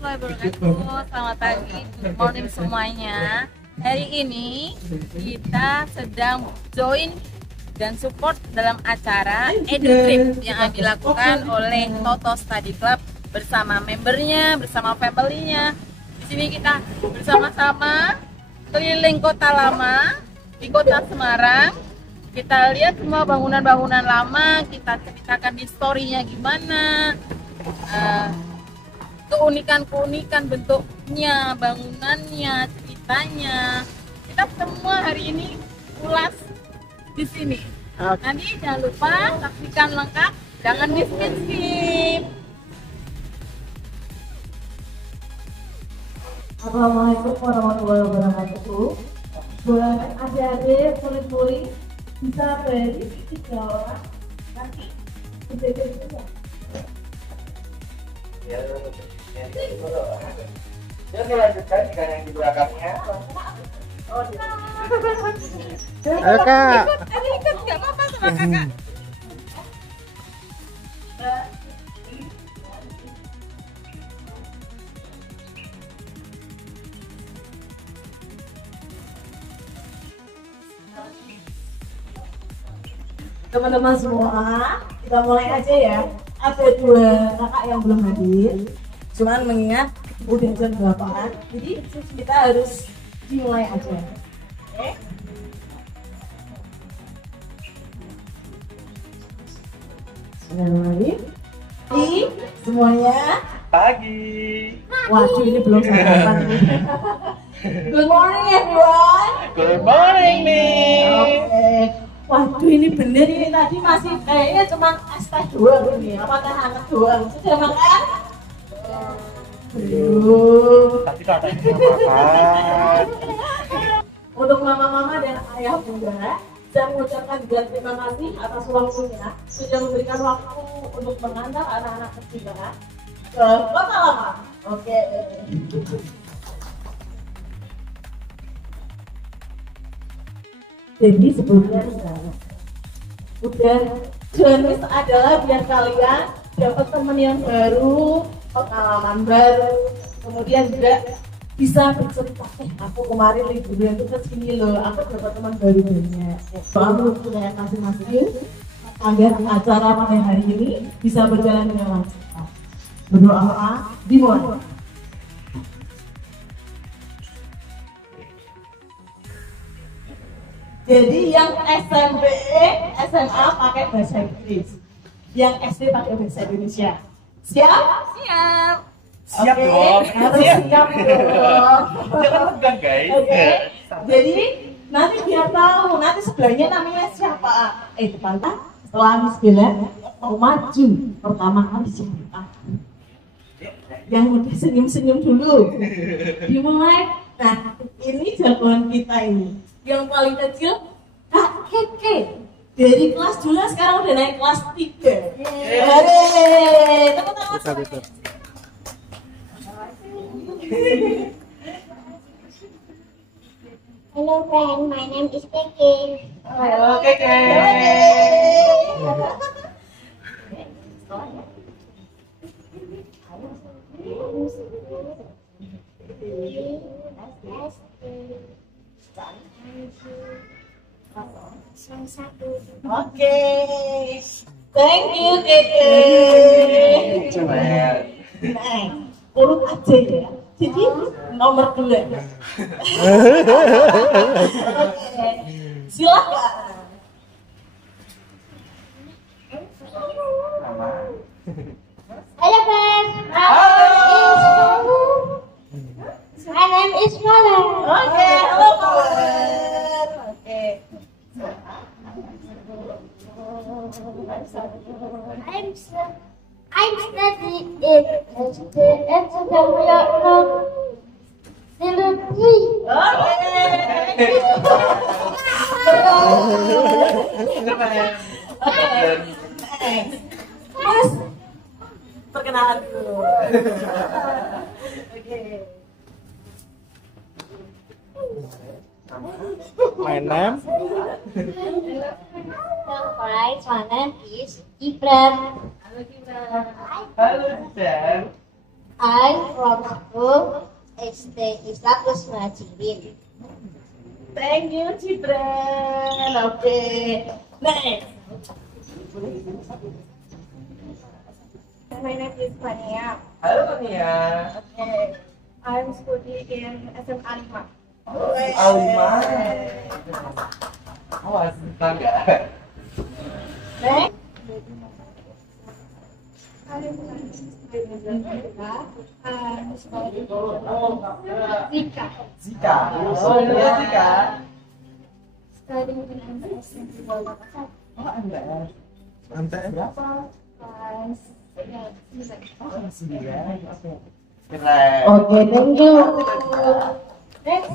warahmatullahi wabarakatuh. Selamat pagi, good morning semuanya. Hari ini kita sedang join dan support dalam acara EduTrip yang dilakukan oleh Toto Study Club bersama membernya, bersama family-nya. Di sini kita bersama-sama keliling kota lama di kota Semarang. Kita lihat semua bangunan-bangunan lama, kita ceritakan historinya gimana, keunikan-keunikan bentuknya, bangunannya, ceritanya. Kita semua hari ini ulas di sini. Nanti jangan lupa saksikan lengkap, jangan di skip. Assalamualaikum warahmatullahi wabarakatuh. Buat adik-adik, murid-murid bisa berdiri 3 orang nanti berdiri juga. Ya, dilanjutkan dengan yang di belakangnya. Ayo Kak. Ikut nggak apa-apa sama kakak. Teman-teman semua, kita mulai aja ya. Ada 2 kakak yang belum hadir, cuman mengingat udah jam 8, jadi kita harus dimulai aja. Oke? Bismillahirrahmanirrahim. Semuanya. Pagi. Waduh, ini belum sarapan. Good morning everyone. Good morning nih. Oke. Waduh, ini bener ini tadi masih kayaknya cuma es teh doang ini, apa teh hangat doang. Sudah makan? Belum. Tapi katanya makan. Untuk mama-mama dan ayah bunda, saya mengucapkan juga terima kasih atas waktunya sudah memberikan waktu untuk mengantar anak-anak kecil ke kota lama. Oke. Jadi sebelumnya udah jenis adalah biar kalian dapat teman yang baru, pengalaman baru, kemudian juga bisa bercerita, aku kemarin liburan itu kesini loh, aku dapat teman baru banyak. Baru punya masing-masing agar acara pada hari ini bisa berjalan dengan lancar. Berdoa dimulai. Jadi yang SMP, SMA pakai bahasa Inggris, yang SD pakai bahasa Indonesia. Siap? Siap. Siap Oke, dong. harus siap dong. Jangan tegang guys. Oke. Jadi nanti biar tahu, nanti sebelahnya namanya siapa? Depan setelah Miss Bella mau maju pertama kali siapa? Yang udah senyum-senyum dulu. Dimulai. Nah, ini jagoan kita ini. Yang paling kecil Kak Keke dari kelas 2 sekarang udah naik kelas 3. Yeay, teman-teman. Bisa. Hello friend, my name is Keke. Halo Keke. Oke, thank you Keke. Nah, urut aja ya. Jadi nomor 2. Oke, silakan. Hello friend, my name is Mala. Oke, halo kawan. Oke. I'm studying in and so we are Still 3. Oke. Mas, perkenalan dulu. Oke. My name. Alright, my name is Ibran. Halo Gibran. Halo Dan. I'm from school SD Islam Kusmajirin. Thank you, children. Okay. Next. My name is Fania. Halo Nia. Okay. I'm studying in SMA 5. Alima. Awas, enggak. Next. I'm studying Zika. Zika. Oh, iya Zika. Studying in MTS Principal Makassar. Oh, MTS. MTS Berapa? Kelas 9. Oh, kelas 9. Oke. Keren. Okay, thank you. Next.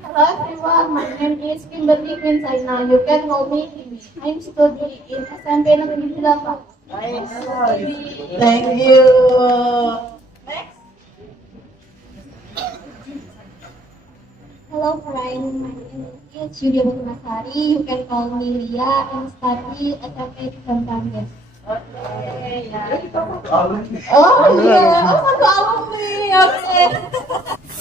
Hello everyone, my name is Kimberly Quinsaina. You can call me Kimi. I'm studying in SMP Negeri 8. Thank you. Next. Hello friend, my name is Yulia Purnasari. You can call me Lia and study SMP di Kampanye. Okay, ya. Alumni. Oh iya, satu alumni. Oke.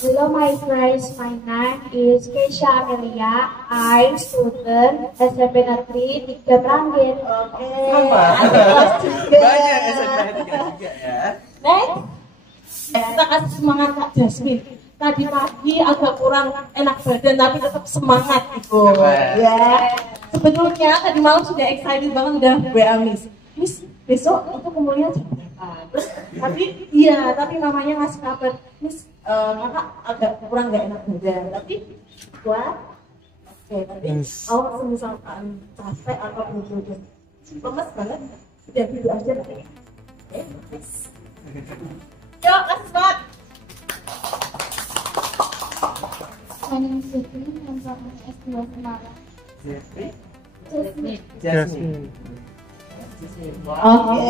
Hello my friends, my name is Keisha Amelia. I'm student SMP Negeri 3 Branggir. Oke. Sama. Ada kelas 3. Banyak SMP 3 ya. Next. Kita kasih semangat Kak Jasmine. Tadi pagi agak kurang enak badan tapi tetap semangat Ibu. Keren. Ya. Sebetulnya tadi malam sudah excited banget udah WA Miss, besok itu kemudian jam berapa? Terus tapi iya, tapi mamanya ngasih kabar, Miss, kakak agak kurang nggak enak badan, tapi kuat. Oke, tadi awak misalkan capek atau bener-bener lemes banget, udah duduk aja nanti. Oke, next. Yuk, kasih semangat. My name is Siti, I'm from S2 Semarang. Jasmine. Jasmine. Oke,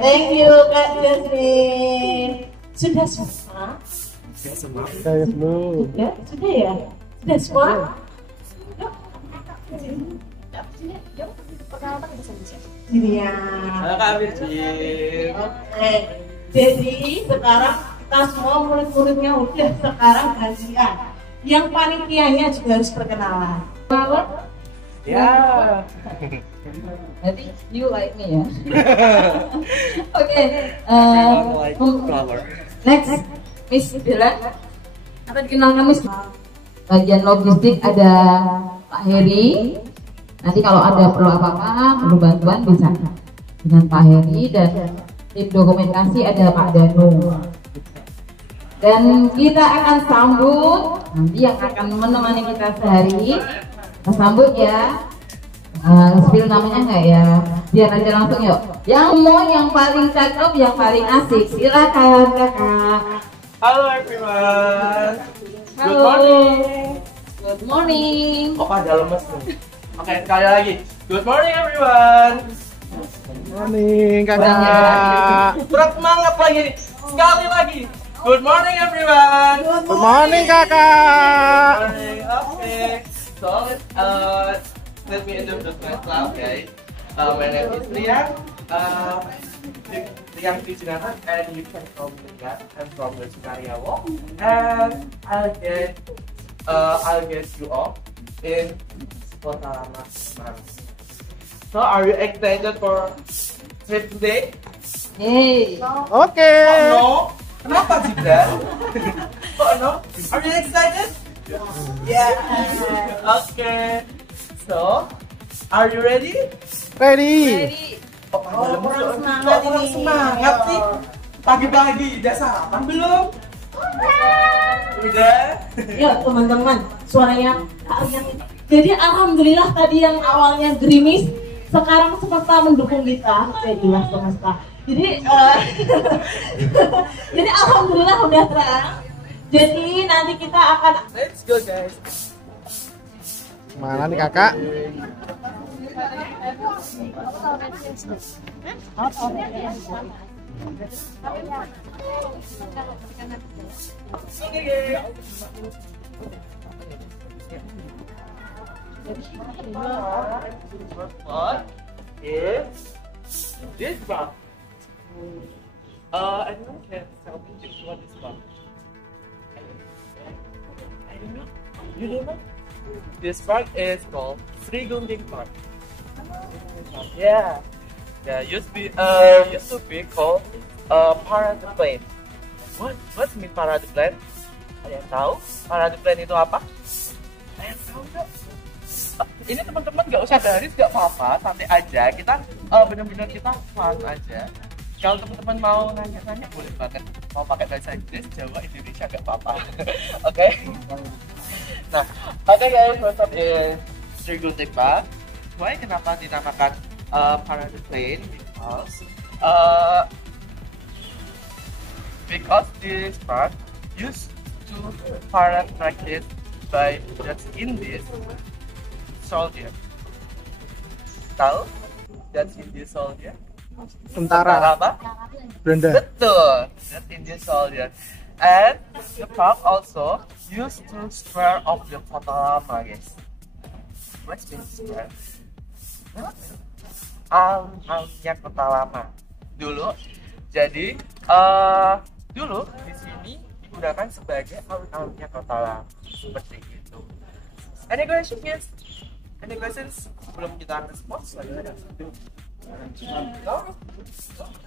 thank you Kak Jasmine. Sudah semua? Saya belum. Sudah ya? Sudah semua? Sini ya. Halo Kak Virgin. Oke, jadi sekarang kita semua murid-muridnya udah sekarang gantian. Yang panitianya juga harus perkenalan. Ya. Berarti you like me ya. Oke. Like flower. Next, Miss Bella. Apa dikenalkan Miss? Bagian logistik ada Pak Heri. Nanti kalau ada perlu apa-apa, perlu bantuan bisa dengan Pak Heri, dan tim dokumentasi ada Pak Danu. Dan kita akan sambut nanti yang akan menemani kita sehari. Kita sambut ya. Spill namanya nggak ya? Biar aja langsung yuk. Yang mau yang paling cakep, yang paling asik, silakan kakak. Halo everyone. Good Halo. morning. Good morning. Kok pada lemes nih? Oke, sekali lagi. Good morning everyone. Morning kakak. Kurang semangat lagi nih. Sekali lagi. Good morning everyone. Good morning kakak. Morning. Okay. So let me introduce myself, guys. My name is Rian. Rian Trijinata, and you can call me Rian. I'm from the Sukaryawo, and I'll get you all in Kota Lama Semarang. So, are you excited for trip today? Hey. Oke. Oh no? Kenapa juga? Oh no? Are you excited? Yeah. Okay. So, are you ready? Ready. Ready. Oh, kurang semangat Kurang ini. semangat sih. Pagi-pagi udah sarapan belum? Udah. Yuk teman-teman, suaranya kalian. Jadi alhamdulillah tadi yang awalnya gerimis, sekarang semesta mendukung kita. Jelas semesta. Jadi jadi alhamdulillah udah terang. Jadi nanti kita akan Let's go guys. Mana nih kakak? What is this box? Anyone can tell me what is park? I don't know. You don't know? This park is called Sri Gunting Park. Yeah. Yeah, used to be called Parade Plane. What mean Parade Plane? Ada yang tahu? Parade Plane itu apa? Ada yang tahu nggak? Ini teman-teman nggak usah garis, nggak apa-apa, santai aja. Kita benar-benar kita fun aja. Kalau teman-teman mau nanya-nanya boleh banget. Mau pakai bahasa Inggris, Jawa, Indonesia nggak apa-apa. Oke? Nah, oke guys, what's up is Sri Gunting Park. Why kenapa dinamakan Parade Plane? Because this park used to parade practice by Dutch Indian soldier. Tahu? Dutch Indian soldier? Tentara apa? Belanda. Betul, Dutch Indian soldier. And the park also used to square of the Kota Lama, guys. What's been square? Alun-alunnya Kota Lama dulu. Jadi dulu di sini digunakan sebagai alun-alunnya Kota Lama seperti itu. Any questions, guys? Any questions sebelum kita respons lagi? No?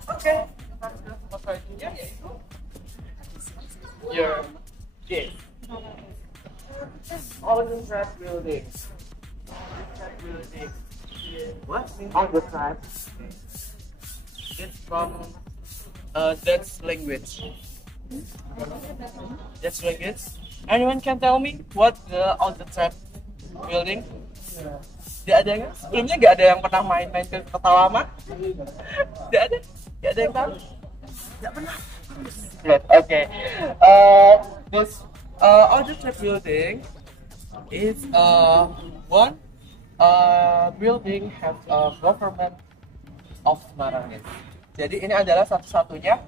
Oke. Kita respons selanjutnya yaitu your gift. All the trap buildings. What? All the trap. It's from Dutch language. Dutch language. Anyone can tell me what the all the trap building? Tidak ada kan? Sebelumnya nggak ada yang pernah main-main ke Kota Lama? Tidak ada? Nggak ada yang tahu? Nggak pernah? Okay. This all the trap building is one building have a government of Semarang. Jadi ini adalah satu-satunya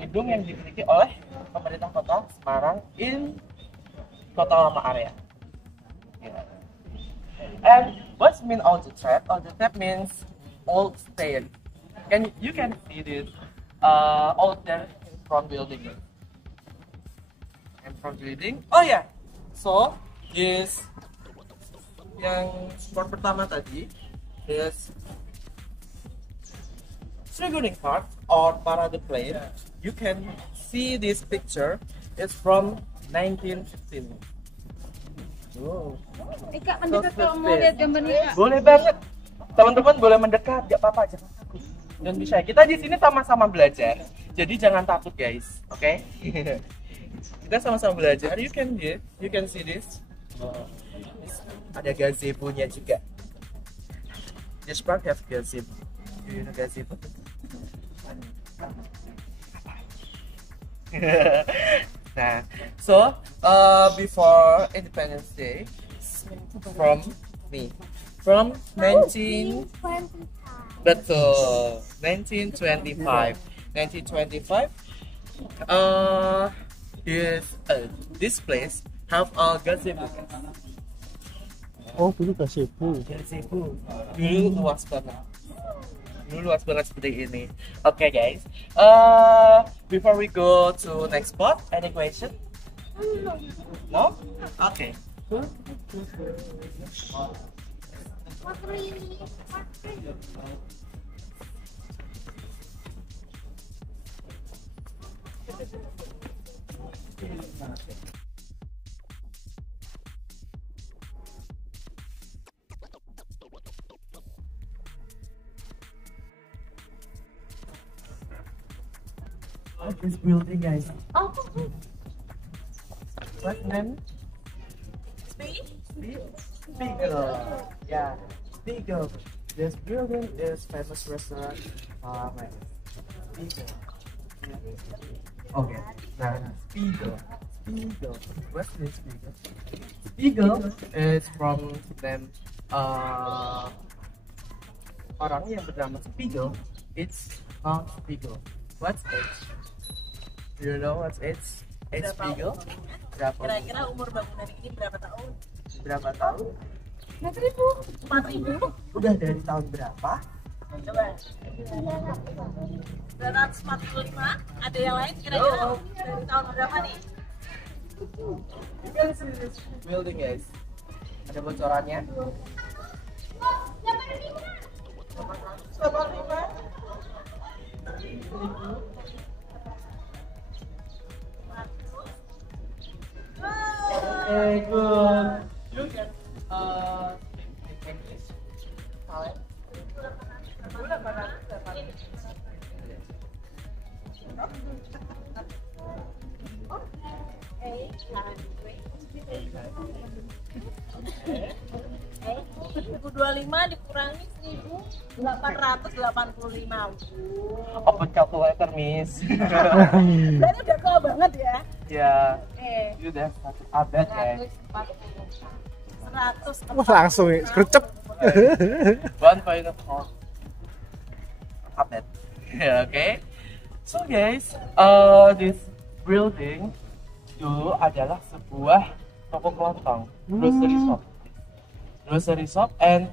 gedung yang dimiliki oleh pemerintah kota Semarang in Kota Lama area. Yeah. And what's mean old trap? Old trap means old style. You can see this old there in front building. In front building. Oh yeah. So this yang spot pertama tadi is Sri Gunting Park or Parade Plane. You can see this picture. It's from 1915. Wow. Kak, mendekat kalau mau lihat gambarnya, Kak. Boleh banget. Teman-teman boleh mendekat, gak apa-apa, jangan takut. Dan bisa. Kita di sini sama-sama belajar. Jadi jangan takut, guys. Oke? Okay? Kita sama-sama belajar. You can see this. Ada gazebo-nya juga. This park have gazebo. You know gazebo? Nah, so before Independence Day, from 1925. Betul, 1925. This place have a gazebo. Oh, dulu gazebo. Gazebo. Dulu luas banget seperti ini. Okay, guys. Before we go to next spot, any question? No? Okay. This building, guys. Oh, What name? Spiegel. Yeah, Spiegel. This building is famous restaurant. Spiegel. Okay. Nah, Spiegel. What's this Spiegel? Spiegel is from them. Orang yang bernama Spiegel. It's called Spiegel. What's age? Do you know what's age? Age Spiegel? Berapa? Kira-kira umur bangunan ini berapa tahun? Berapa tahun? 4.000. Udah dari tahun berapa? Coba. 945. Ada yang lain kira-kira dari tahun berapa nih? You can see this building guys. Ada bocorannya. 885. Okay, good. You can speak English. Kalian? Ribu 25 dikurangi 1885. Open calculator, Miss. Berarti udah tua banget ya? Ya, Eh, you udah satu abad ya. 100. Wah, langsung ya, gercep. 1.4 abad. Okay. So guys, this building dulu adalah sebuah toko kelontong, grocery shop, and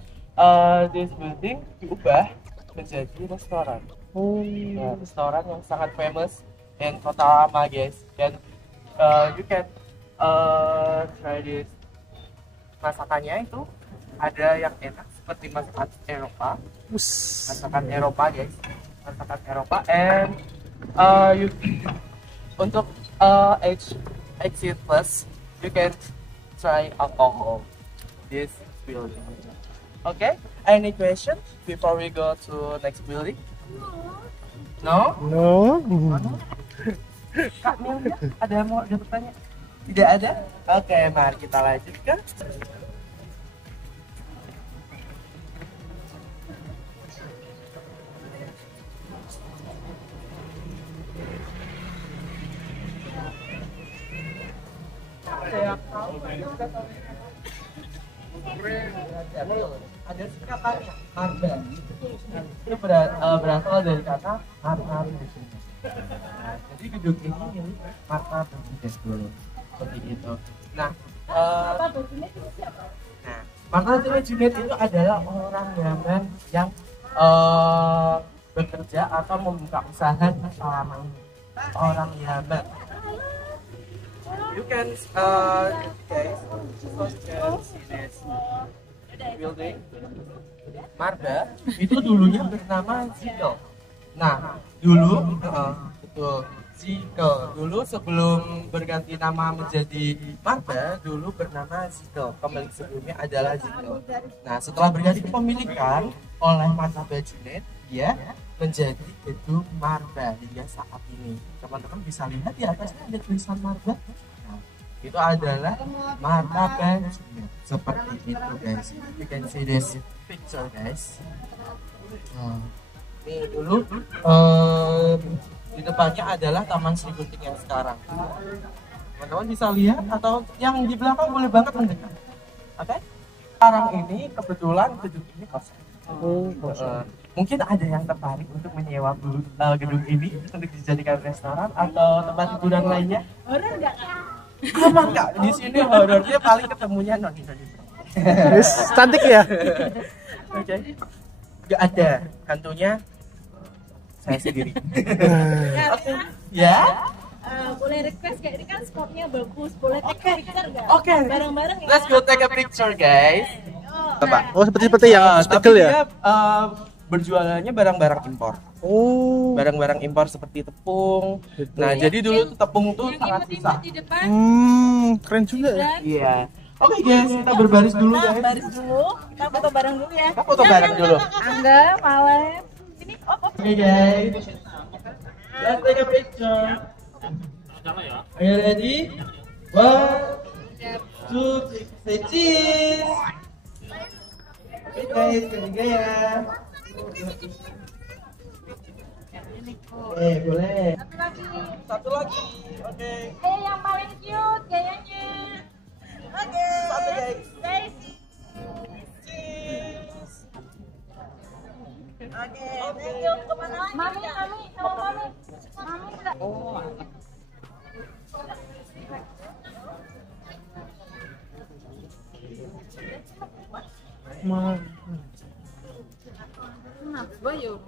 this building diubah menjadi restoran. Ya, restoran yang sangat famous dan kota lama guys. Dan you can try this. Masakannya itu ada yang enak seperti masakan Eropa, masakan Eropa guys, masakan Eropa, and you untuk age 18 plus you can try alcohol this building. Okay, any question before we go to next building? No? No. Kak Milda, ada yang mau bertanya? Tidak ada? Oke, mari kita lanjutkan. Ada singkatannya, marba. Itu berasal dari kata marmer di sini. Nah, jadi gedung ini milik Martha Bajinet dulu, seperti itu. Nah, Martha Bajinet itu adalah orang Yaman yang bekerja atau membuka usaha selama ini. Orang Yaman. You can guys, see this building. Marba itu dulunya bernama Ziegel. Nah, dulu betul Ziegel. Dulu sebelum berganti nama menjadi Marba, dulu bernama Ziegel. Pemilik sebelumnya adalah Ziegel. Nah, setelah berganti kepemilikan oleh Martha Bajinet, dia menjadi gedung Marba hingga saat ini. Teman-teman bisa lihat di atasnya ada tulisan Marba. Nah, itu adalah Martha Bajinet. Seperti itu guys. You can see this picture guys. Ini dulu di depannya adalah Taman Sri Gunting yang sekarang. Teman-teman bisa lihat atau yang di belakang boleh banget mendekat. Oke? Sekarang ini kebetulan gedung ini kosong. Mungkin ada yang tertarik untuk menyewa gedung ini untuk dijadikan restoran atau tempat hiburan lainnya? Horor nggak? Apa enggak? Di sini horornya paling ketemunya non Indonesia. Cantik ya. Oke. Nggak ada hantunya. Saya sendiri. Ya? Boleh request kayak ini kan spotnya bagus, boleh take picture nggak? Oke. Bareng-bareng ya. Let's go take a picture guys. Oh, seperti yang Tapi speckle ya. dia berjualannya barang-barang impor. Oh. Barang-barang impor seperti tepung. Gitu. Nah, jadi dulu tuh tepung tuh Yang sangat susah. imut-imut di depan. Keren juga ya. Iya. Oke guys, kita berbaris dulu Kita guys. baris dulu, kita foto bareng dulu ya. Kita foto bareng dulu. Angga, Malem. Ini Oke guys. Let's take a picture. Are you ready? 1, 2, 3, say cheese. Oke guys, ketiga ya. Boleh. Satu lagi. Oke. yang paling cute gayanya. Oke. Satu guys. Cheese. Oke. Thank you. Kemana lagi? Mami, sama mami. Mami enggak. Ma. Gua yuk.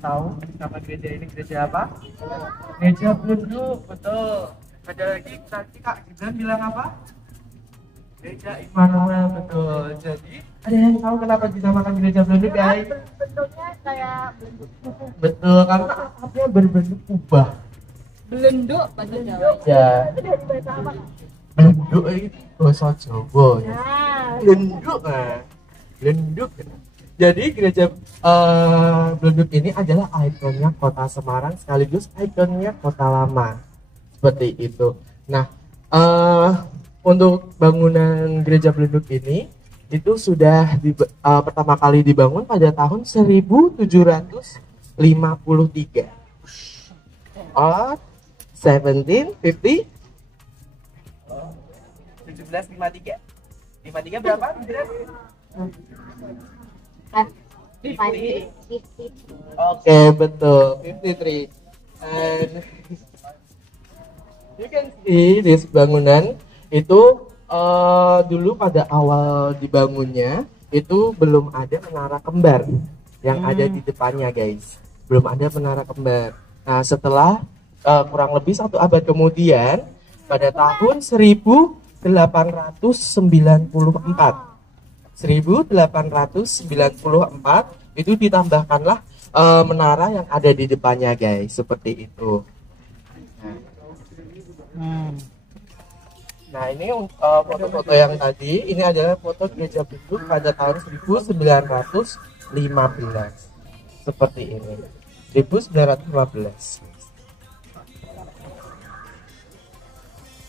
Tahu nama gereja ini gereja apa? Gereja Blenduk, betul. Ada lagi tadi Kak Gibran bilang apa? Gereja Immanuel, betul. Jadi ada yang tahu kenapa dinamakan gereja Blenduk, guys? Bentuknya kayak belenduk. Betul, karena atapnya berbentuk kubah. Belenduk bahasa Jawa. Ya, Itu dari bahasa apa? Blenduk itu bahasa Jawa. Ya. Nah, Blenduk, Blenduk. Jadi gereja Blenduk ini adalah ikonnya kota Semarang sekaligus ikonnya kota lama. Seperti itu. Nah, untuk bangunan gereja Blenduk ini itu sudah pertama kali dibangun pada tahun 1753. Or 1753. 1753. 53 berapa? 50. Oke, betul. 53. And you can see this bangunan itu dulu pada awal dibangunnya itu belum ada menara kembar yang ada di depannya, guys. Belum ada menara kembar. Nah, setelah kurang lebih 1 abad kemudian pada tahun 1894 itu ditambahkanlah menara yang ada di depannya, guys, seperti itu. Nah, ini foto-foto yang tadi ini adalah foto gereja Blenduk pada tahun 1915 seperti ini. 1915.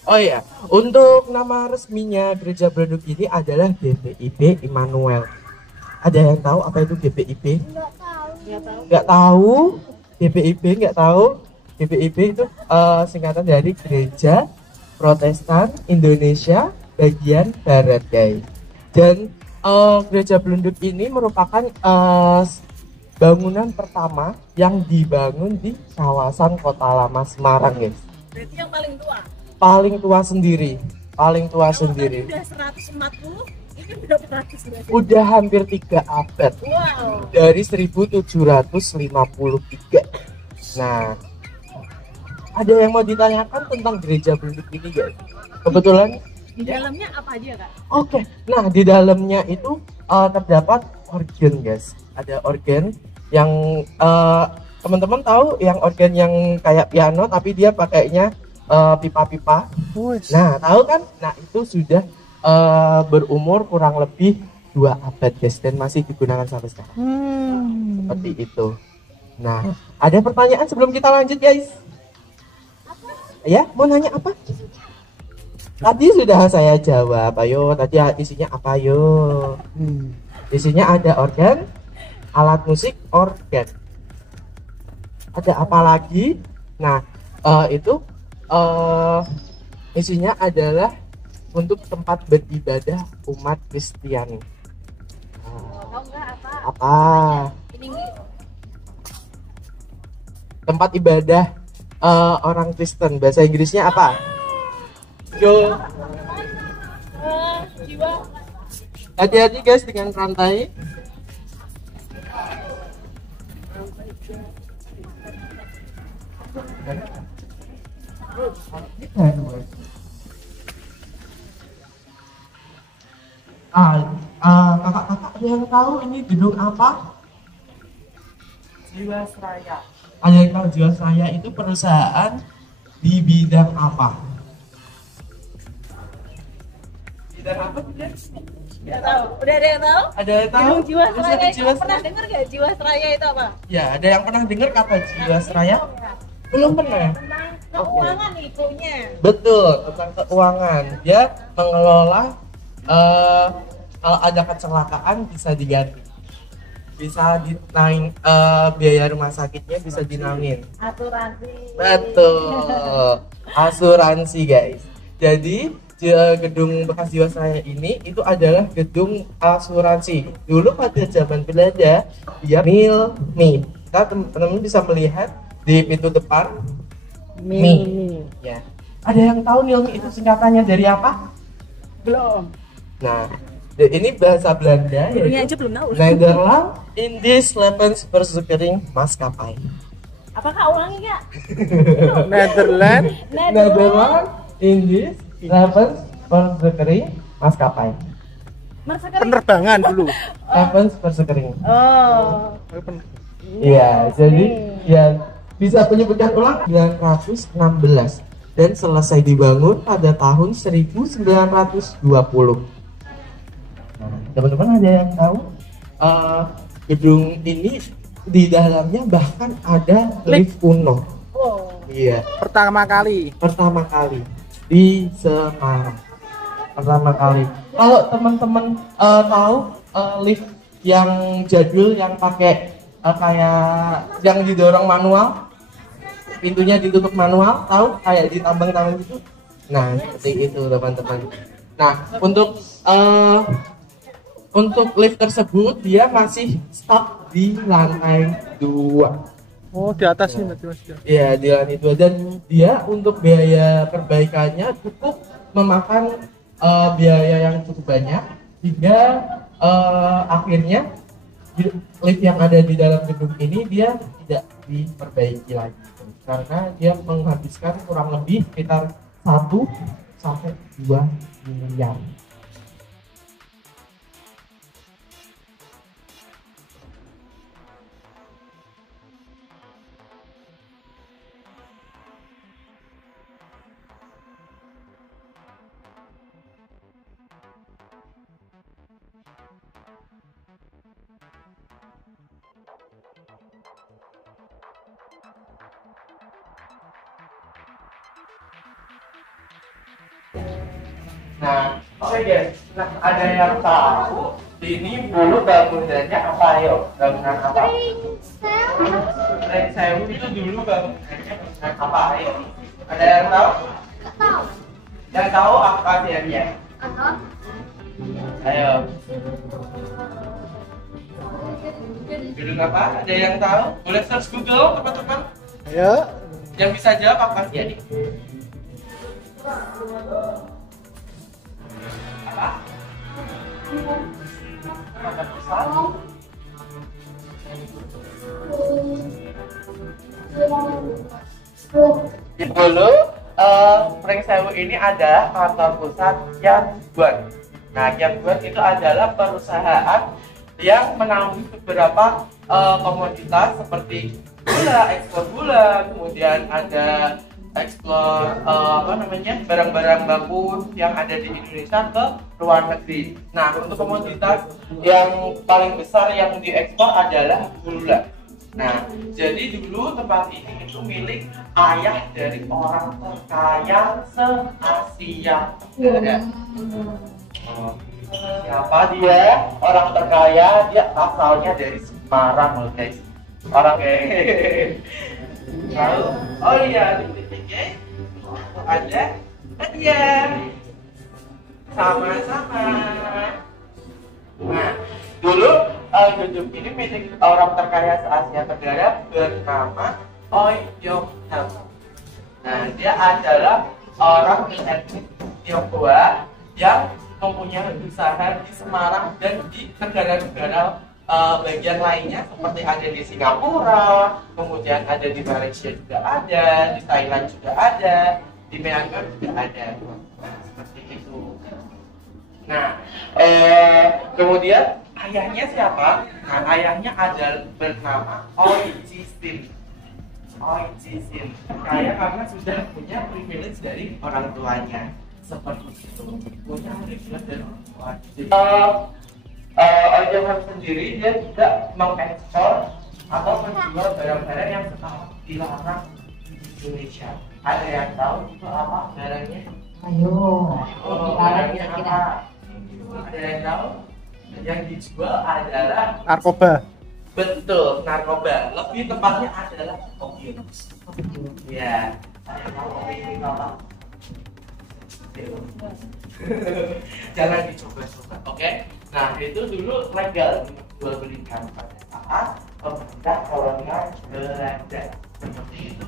Oh iya, untuk nama resminya gereja Blenduk ini adalah GPIB Immanuel. Ada yang tahu apa itu GPIB? Nggak tahu. GPIB nggak tahu. GPIB itu singkatan dari Gereja Protestan Indonesia bagian Barat, guys. Dan gereja Blenduk ini merupakan bangunan pertama yang dibangun di kawasan Kota Lama Semarang, guys. Berarti yang paling tua. Paling tua sendiri. Udah 140, ini berapa ratus berarti? Udah hampir 3 abad. Wow. Dari 1753. Nah, ada yang mau ditanyakan tentang gereja Blenduk ini, guys? Kebetulan Di dalamnya apa aja, Kak? oke. Nah, di dalamnya itu terdapat organ, guys. Ada organ yang teman-teman tahu yang organ yang kayak piano tapi dia pakainya pipa-pipa. Nah, tahu kan? Nah, itu sudah berumur kurang lebih 2 abad, guys, dan masih digunakan sampai sekarang. Seperti itu. Nah, ada pertanyaan sebelum kita lanjut, guys? Ya, mau nanya apa? Tadi sudah saya jawab. Ayo, tadi isinya apa, yo? Isinya ada organ, alat musik, organ. Ada apa lagi? Nah, itu isinya adalah untuk tempat beribadah umat Kristiani. Tahu nggak apa? Apa? Ini Tempat ibadah orang Kristen. Bahasa Inggrisnya apa? Go. jiwa. Hati-hati, guys, dengan rantai. Kakak-kakak ada yang tahu ini gedung apa? Jiwasraya. Ada yang tahu Jiwasraya itu perusahaan di bidang apa? Bidang apa, guys? Nggak tahu. Udah ada yang tahu? Ada yang tahu? Gedung Jiwasraya itu Jiwasraya. pernah dengar nggak? Jiwasraya itu apa? Ya, ada yang pernah dengar kata Jiwasraya? Belum pernah. Tentang keuangan itunya. Betul, tentang keuangan. Dia mengelola kalau ada kecelakaan bisa diganti. Bisa dinaing biaya rumah sakitnya bisa dinaungin. Asuransi. Betul. Asuransi, guys. Jadi gedung bekas Jiwasraya ini itu adalah gedung asuransi. Dulu pada zaman Belanda dia Milmi. Kita teman-teman bisa melihat di pintu depan Mi. Ya. Ada yang tahu Milmi itu singkatannya dari apa? Belum. Nah, ini bahasa Belanda Gurunya yaitu aja belum tahu. Nederland Indisch Levensverzekering Maskapai. Apakah ulangi Kak? Netherlands. Nederland Indisch Levensverzekering Maskapai. Penerbangan dulu. Levensverzekering. Oh. Iya, jadi ya bisa menyebutkan ulang 916 dan selesai dibangun pada tahun 1920. Nah, teman-teman ada yang tahu gedung ini di dalamnya bahkan ada lift kuno. Oh. Iya, Pertama kali. pertama kali di Semarang. Pertama kali. Kalau teman-teman tahu lift yang jadul yang pakai kayak yang didorong manual, pintunya ditutup manual, tahu kayak di tambang-tambang gitu. Nah, seperti itu teman-teman. Nah, untuk lift tersebut dia masih stuck di lantai 2. Oh, di atas ini berarti Mas. Ya, di lantai 2 dan dia untuk biaya perbaikannya cukup memakan biaya yang cukup banyak hingga akhirnya lift yang ada di dalam gedung ini dia tidak diperbaiki lagi karena dia menghabiskan kurang lebih sekitar 1 sampai 2 miliar. Nah, oke guys, nah ada yang tahu ini dulu bangunannya apa yo? Bangunan apa? Saya itu dulu bangunannya bangunan apa ayo? Ada yang tahu? Tahu. Yang tahu apa dia? Ayo. Gedung apa? Ada yang tahu? Boleh search Google teman-teman? Ayo. Yang bisa jawab apa dia nih? Apa? Apa besar? Dulu Pringsewu ini ada kantor pusat Yang Buat. Nah, Yang Buat itu adalah perusahaan yang menaungi beberapa komoditas seperti gula, ekspor gula, kemudian ada ekspor barang-barang baku yang ada di Indonesia ke luar negeri. Nah, untuk komoditas yang paling besar yang diekspor adalah gula. Nah, jadi dulu tempat ini itu milik ayah dari orang terkaya se-Asia Tenggara. Siapa dia? Orang terkaya, dia asalnya dari Semarang loh guys. Orang tahu? Oh iya, di titiknya ada hadiah. Sama-sama. Nah, dulu gedung ini milik orang terkaya se-Asia Tenggara bernama Oi Yong Ham. Nah, dia adalah orang etnis Tionghoa yang mempunyai usaha di Semarang dan di negara-negara bagian lainnya seperti ada di Singapura, kemudian ada di Malaysia juga ada, di Thailand juga ada, di Myanmar juga ada. Nah, seperti itu. Nah, kemudian ayahnya siapa? Nah, ayahnya adalah bernama Oi Ji Sin. Oi Ji Sin. Kaya karena sudah punya privilege dari orang tuanya. Seperti itu. Punya privilege dari orang tuanya. Oi Jong Ham sendiri dia tidak mengekspor atau menjual barang-barang yang sekarang dilarang di Indonesia. Ada yang tahu itu apa barangnya? Ayo, Barangnya apa? Ada yang tahu? Yang dijual adalah Narkoba. betul, narkoba. Lebih tepatnya adalah opium. Ya, ada yang tahu opium apa? Jangan dicoba-coba, oke? Nah, itu dulu legal jual belikan pada saat pemerintah kolonial Belanda. Seperti itu.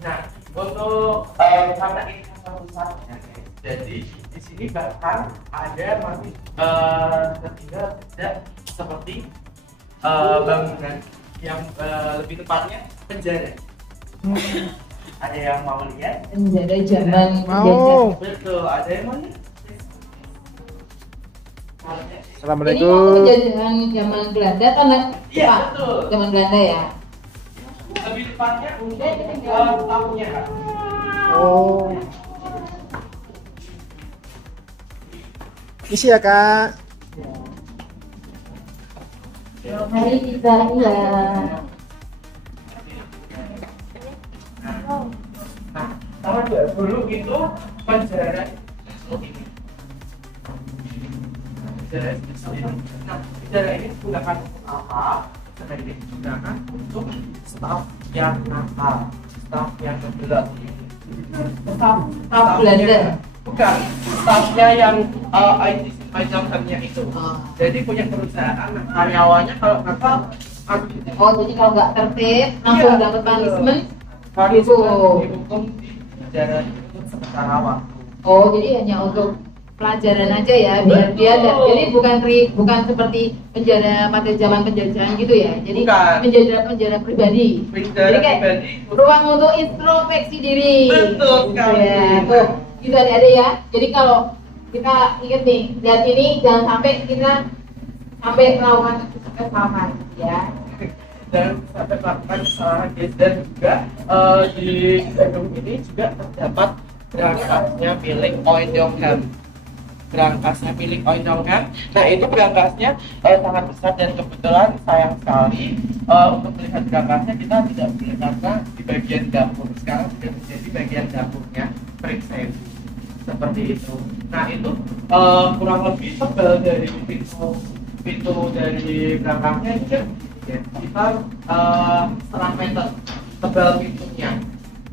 Nah, untuk karena ini kantor pusatnya, jadi di sini sini bahkan ada masih tertinggal tidak seperti bangunan yang lebih tepatnya penjara. Ada yang mau lihat? Penjara zaman Mau. Betul, ada yang mau lihat? Ini Assalamualaikum. penjajahan zaman Belanda kan? Iya, Pak? betul. Zaman Belanda ya. Lebih tepatnya untuk tamunya, Kak. Oh. Isi ya kak. Mari kita lihat. Nah, kalau dulu itu penjara seperti ini. Penjara seperti ini. Nah, penjara ini digunakan untuk apa? Penjara ini digunakan untuk staf yang nakal, staf yang kebelat. Staf Belanda. Bukan, stafnya yang IT macamnya itu. Oh. Jadi punya perusahaan, karyawannya kalau nakal, Oh, jadi kalau nggak tertib langsung Iya, dapat betul. punishment. harus Gitu. dihukum di penjara itu sementara waktu. Oh, jadi hanya untuk pelajaran aja ya, biar dia Betul. jadi bukan seperti penjara pada zaman penjajahan gitu ya. Jadi Bukan. penjara pribadi. Penjara Jadi kayak pribadi. ruang untuk introspeksi diri. Betul Gitu sekali. ya. Tuh, gitu ada ya. Jadi kalau kita ingat nih, lihat ini jangan sampai kita sampai melakukan kesalahan ya. Dan sampai melakukan kesalahan guys, dan juga di gedung ini juga terdapat berangkasnya milik Oi Dong Ham. Berangkasnya milik Oi Dong Ham. Nah itu berangkasnya sangat besar, dan kebetulan sayang sekali untuk melihat berangkasnya kita tidak boleh karena di bagian dapur sekarang sudah menjadi bagian dapurnya Priksen seperti itu. Nah itu kurang lebih tebal dari pintu dari belakangnya itu kan sekitar 1,5 meter tebal pintunya.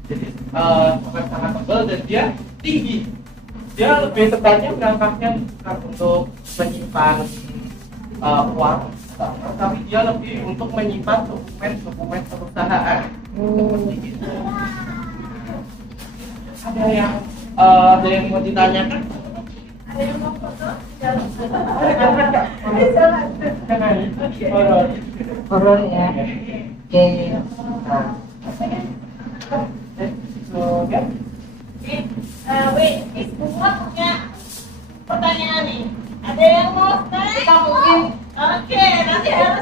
Jadi sangat tebal dan dia tinggi. Dia lebih tepatnya berangkatnya bukan untuk menyimpan uang, tapi dia lebih untuk menyimpan dokumen perusahaan. Seperti itu. Ada yang mau ditanyakan? Ada yang mau foto? Jangan. Horor ya. Oke. Wait, semua punya pertanyaan nih. Ada yang mau tanya? Kita mungkin Oke, nanti harus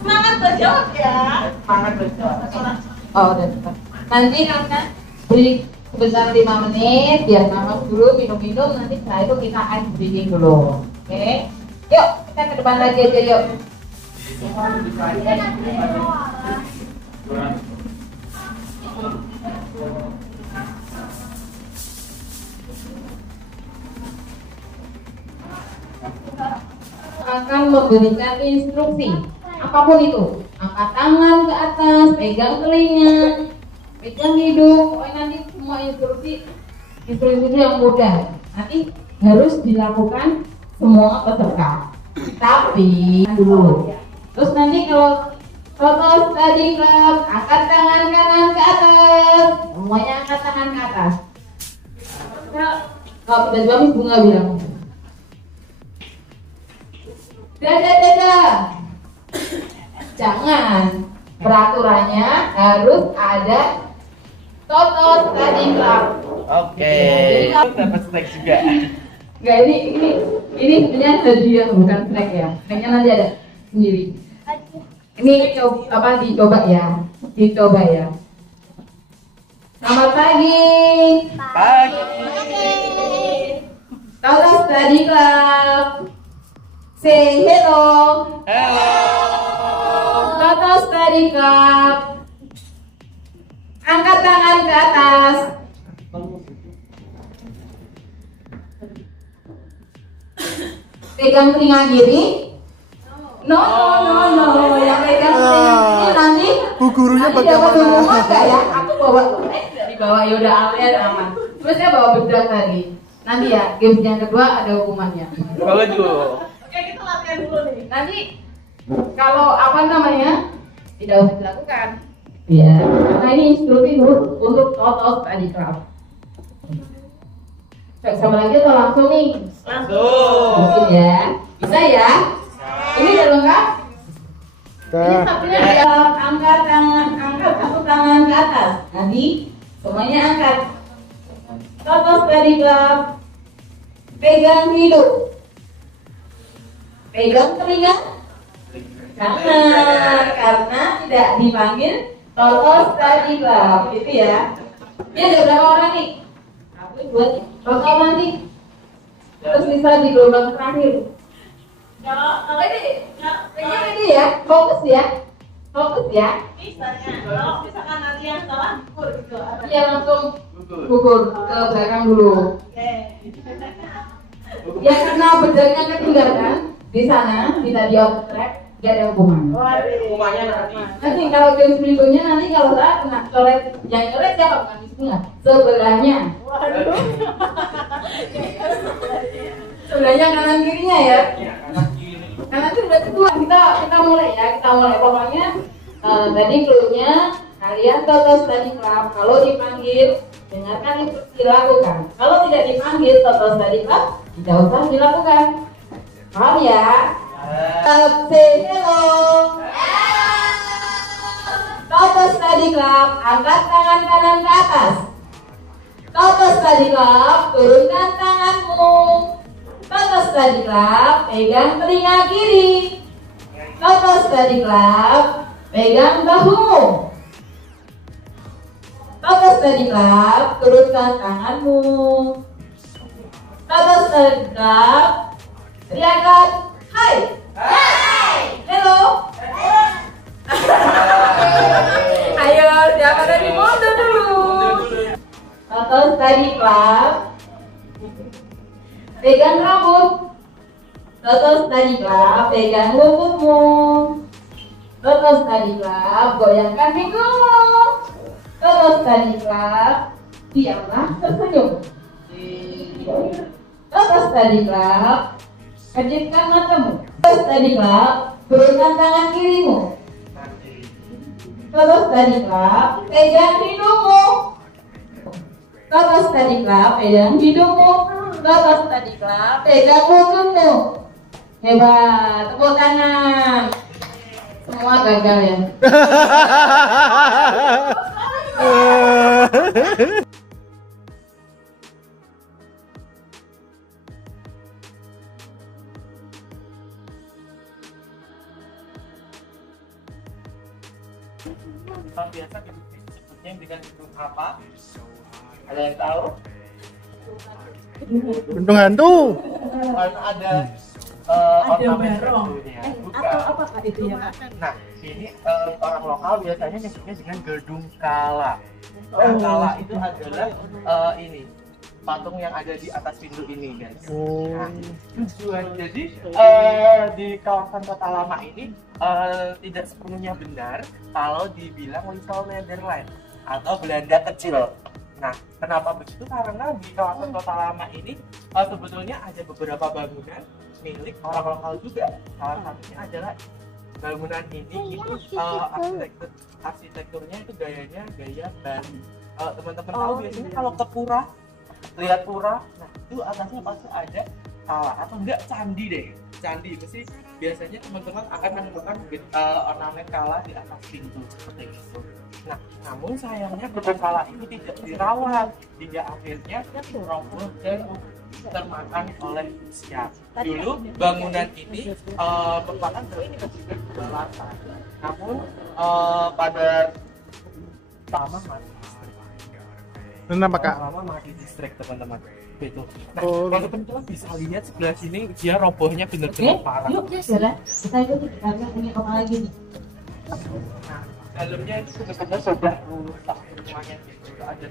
semangat berjawab ya. Semangat bersama. udah cepat. Nanti karena beri sebentar 5 menit biar nafas dulu, minum-minum, nanti setelah itu kita ice breathing dulu. Oke? Yuk, kita ke depan lagi aja yuk. Akan memberikan instruksi apapun itu, angkat tangan ke atas, pegang telinga, pegang hidung, pokoknya nanti semua instruksi yang mudah nanti harus dilakukan semua peserta. Tapi dulu, terus nanti kalau foto study club, angkat tangan kanan ke atas, semuanya angkat tangan ke atas. Kalau tidak jawab bunga bilang. Dadah. Jangan, peraturannya harus ada Toto Study Club. Oke. Jadi kalau Dapat snack juga. enggak, ini sebenarnya hadiah bukan snack ya. Snacknya nanti ada sendiri. Ini dicoba ya. Selamat pagi. Pagi. Toto Study Club. Say hello. Halo. Toto Study Club. Angkat tangan ke atas. Pegang telinga kiri. No. Yang pegang telinga kiri nanti. Bu gurunya Nanti dapat bagaimana? rumah enggak ya? Aku bawa dibawa yaudah alias aman. Terus saya bawa bedak tadi. Nanti ya games yang kedua ada hukumannya. Bawa dulu. Oke, kita latihan dulu nih. Nanti kalau apa namanya tidak usah dilakukan. Iya. Nah ini instruksi untuk Toto Study Club. Coba sama lagi atau langsung nih? Langsung ya. Bisa ya? Ini udah lengkap? Ini satunya angkat tangan, angkat satu tangan ke atas. Nanti semuanya angkat. Totos tadi klub. Pegang hidung. Pegang telinga. Karena tidak dipanggil totos tadi klub, gitu ya. Ini ada berapa orang nih? Aku buat total nanti. Terus bisa di gelombang terakhir. Ini ya, fokus ya. Fokus ya. Kalau misalkan nanti yang salah gugur gitu. Iya, langsung gugur ke belakang dulu. Ya karena bedanya ketinggalan di sana, tidak di off track, nggak ada hukuman. Hukumannya nanti. Nanti kalau game berikutnya nanti kalau saya kena coret, yang coret siapa bukan di sebelah, sebelahnya. Sebelahnya kanan kirinya ya. Kanan kiri udah kedua, kita mulai ya, kita mulai pokoknya tadi clue-nya kalian totos tadi klub. Kalau dipanggil dengarkan dilakukan. Kalau tidak dipanggil totos tadi klub, tidak usah dilakukan. Paham ya? Say hello. Totos tadi klub, angkat tangan kanan ke atas. Totos tadi klub, turunkan tanganmu. Totos tadi klub, pegang telinga kiri. Totos tadi klub, pegang bahumu. Totos tadi klub, turunkan tanganmu. Totos tadi klub, teriakan hai. Hello. Ayo, siapa dari mundur dulu. Totos tadi klub, pegang rambut. Totos tadi klub, pegang lututmu. Totos tadi klub, goyangkan pinggulmu. Totos tadi klub, diamlah tersenyum. Totos tadi klub, kejipkan matamu. Totos tadi klub, turunkan tangan kirimu. Totos tadi klub, pegang hidungmu. Totos tadi klub, pegang hidungmu. Totos tadi klub, pegang lututmu. Hebat, tepuk tangan. Semua gagal ya. Biasa disebutnya dengan gedung apa? Ada yang tahu? Untung hantu. Karena ada ornamen gedungnya. Atau apakah itu ya, Pak? Nah, ini orang lokal biasanya nyebutnya dengan gedung kala. Gedung kala itu adalah ini patung yang ada di atas pintu ini, guys. Nah, tujuan jadi di kawasan Kota Lama ini tidak sepenuhnya benar kalau dibilang Little Netherlands atau Belanda kecil. Nah, kenapa begitu? Karena di kawasan Kota Lama ini sebetulnya ada beberapa bangunan milik orang lokal juga. Salah satunya adalah bangunan ini itu arsitekturnya itu gayanya gaya Bali. Teman-teman tahu biasanya kalau ke pura, lihat pura, nah itu atasnya pasti ada kala atau enggak candi deh. Candi mesti biasanya teman-teman akan menemukan ornamen kala di atas pintu seperti itu. Nah, namun sayangnya gedung kala itu tidak dirawat hingga akhirnya roboh dan termakan oleh usia. Dulu bangunan ini merupakan bangunan dua lantai. Namun pada lama mati distrik. Kenapa kak? Lama mati distrik teman-teman. Gitu. Nah, kalau teman-teman bisa lihat sebelah sini dia robohnya benar-benar parah. Yuk ya saudara, kita ikut kita punya apa lagi nih? Nah, dalamnya itu benar-benar sudah rusak semuanya gitu. Ada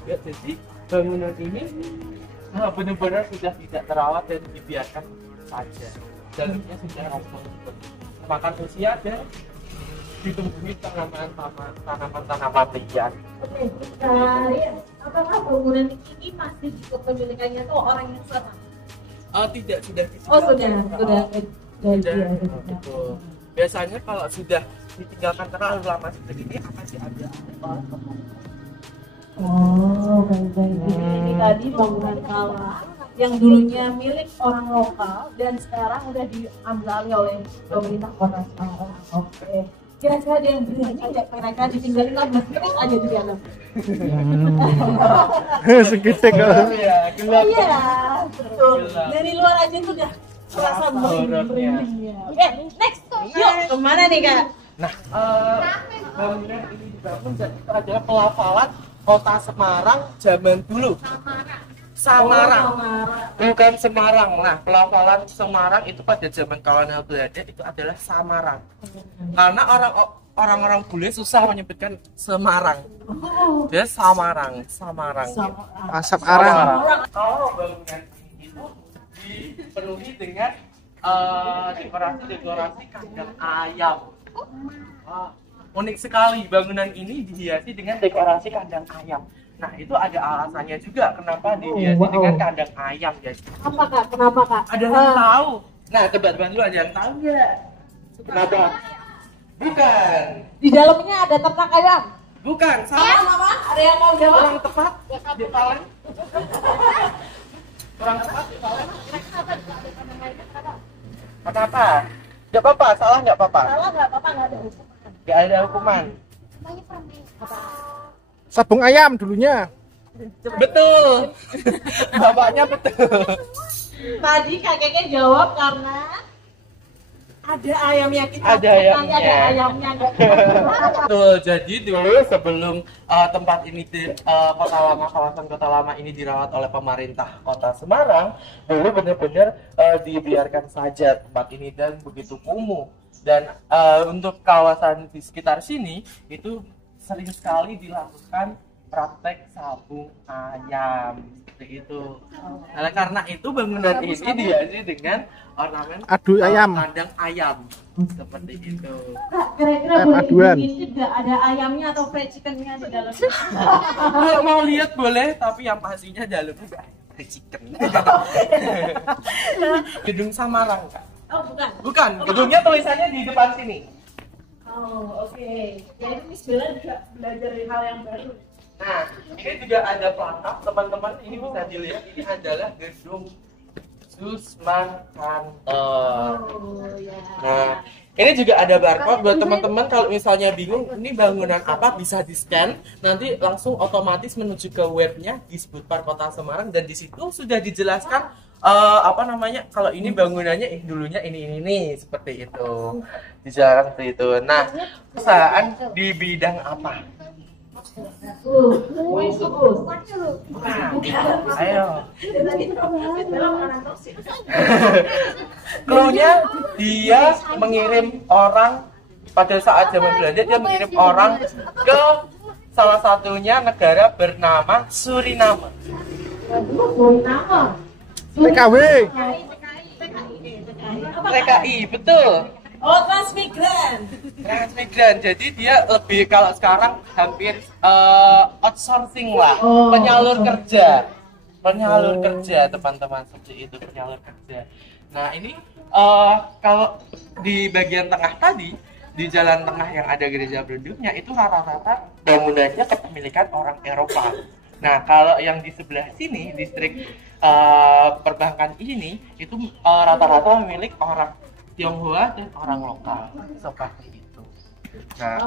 juga jadi bangunan ini benar-benar sudah tidak terawat dan dibiarkan saja. Dalamnya sudah roboh, makan usia dan ditumbuhi tanaman liar. Oke, kita lihat apakah bangunan ini masih di kepemilikannya tuh orang yang sama? Tidak, sudah Oh sudah. Betul. Biasanya kalau sudah ditinggalkan terlalu lama seperti ini akan diambil Oh, baik-baik. Ini tadi bangunan kawah yang dulunya milik orang lokal dan sekarang udah diambil alih oleh pemerintah kota Semarang. Oke. Kira-kira ada yang berani nggak kira-kira ditinggalin 15 menit aja di dalam? Segitu kalau. Iya, betul. Dari luar aja tuh udah terasa merinding ya. Oke, next. Yuk, kemana nih Kak? Nah, bangunan ini dibangun dan itu adalah pelafalan kota Semarang zaman dulu. Samarang, bukan Semarang. Nah, pelafalan Semarang itu pada zaman kolonial Belanda itu adalah Samarang. Karena orang-orang bule susah menyebutkan Semarang. Dia Samarang. Asap arang. Kalau bangunan ini itu dipenuhi dengan dekorasi kandang ayam. Wah, unik sekali bangunan ini dihiasi dengan dekorasi kandang ayam. Nah, itu ada alasannya juga kenapa dihiasi dengan kandang ayam, guys. Apa Kak? Kenapa Kak? Ada yang tahu? Nah, tebak-tebakan dulu, ada yang tahu nggak? Kenapa? Bukan. Di dalamnya ada ternak ayam. Bukan. Salah. Mama, ada yang mau jawab? Kurang tepat. Di Palen. Kurang tepat di Palen. Kenapa? Nggak apa-apa. Salah nggak apa-apa. Salah nggak apa-apa, nggak ada hukuman. Nggak ada hukuman. Sabung ayam dulunya. Betul. Bapaknya betul. Tadi kakeknya jawab karena ada ayamnya kita. Ada ayamnya. Ada ayamnya. Betul. Jadi dulu sebelum tempat ini kawasan kota lama ini dirawat oleh pemerintah kota Semarang, dulu benar-benar dibiarkan saja tempat ini dan begitu kumuh. Dan untuk kawasan di sekitar sini itu sering sekali dilakukan praktek sabung ayam seperti itu. Nah, karena itu bangunan ini dihiasi dengan ornamen Adu ayam. kandang ayam seperti itu. Kak, kira-kira Ayam boleh aduan. dibikin nggak ada ayamnya atau fried chickennya di dalam? Kalau mau lihat boleh, tapi yang pastinya dalamnya nggak ada chicken. Gedung Samarang, Kak. Oh, bukan. Bukan, gedungnya tulisannya di depan sini. Oh, oke. Jadi Miss Bella juga belajar hal yang baru. Nah, ini juga ada plakat, teman-teman. Ini bisa dilihat, ini adalah gedung Susman Kantor. Oh, ya. Nah, ini juga ada barcode buat teman-teman kalau misalnya bingung ini bangunan apa bisa di-scan, nanti langsung otomatis menuju ke webnya di Disbudpar Kota Semarang dan di situ sudah dijelaskan apa namanya kalau ini bangunannya dulunya ini seperti itu. Dijelaskan seperti itu. Nah, perusahaan di bidang apa? Ayo. Cluenya dia mengirim orang pada saat zaman Belanda dia mengirim orang ke salah satunya negara bernama Suriname. TKW. TKI betul. Oh, transmigran. Transmigran. Jadi dia lebih kalau sekarang hampir outsourcing lah, Oh. penyalur kerja. Penyalur kerja, teman-teman, seperti itu penyalur kerja. Nah, ini kalau di bagian tengah tadi, di jalan tengah yang ada gereja Brenduknya itu rata-rata bangunannya kepemilikan orang Eropa. Nah, kalau yang di sebelah sini, distrik perbankan ini itu rata-rata milik orang Tionghoa dan orang lokal seperti itu. Nah,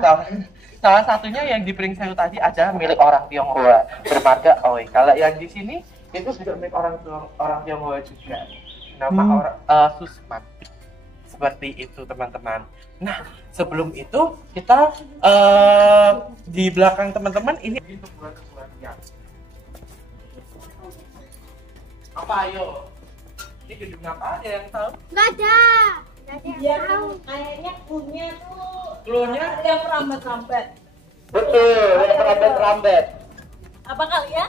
salah satunya yang di Pringsewu tadi adalah milik orang Tionghoa bermarga Oi. Kalau yang di sini itu juga milik orang Tionghoa juga. Nama orang Susman. Seperti itu, teman-teman. Nah, sebelum itu kita di belakang teman-teman ini itu buat-buatnya. Apa ayo? Ini gedung apa? Ada yang tahu? Nggak ada. Dia kayaknya punya tuh Cluenya? ada yang merambat-rambat. Betul, yang merambat-rambat. Apa kali ya?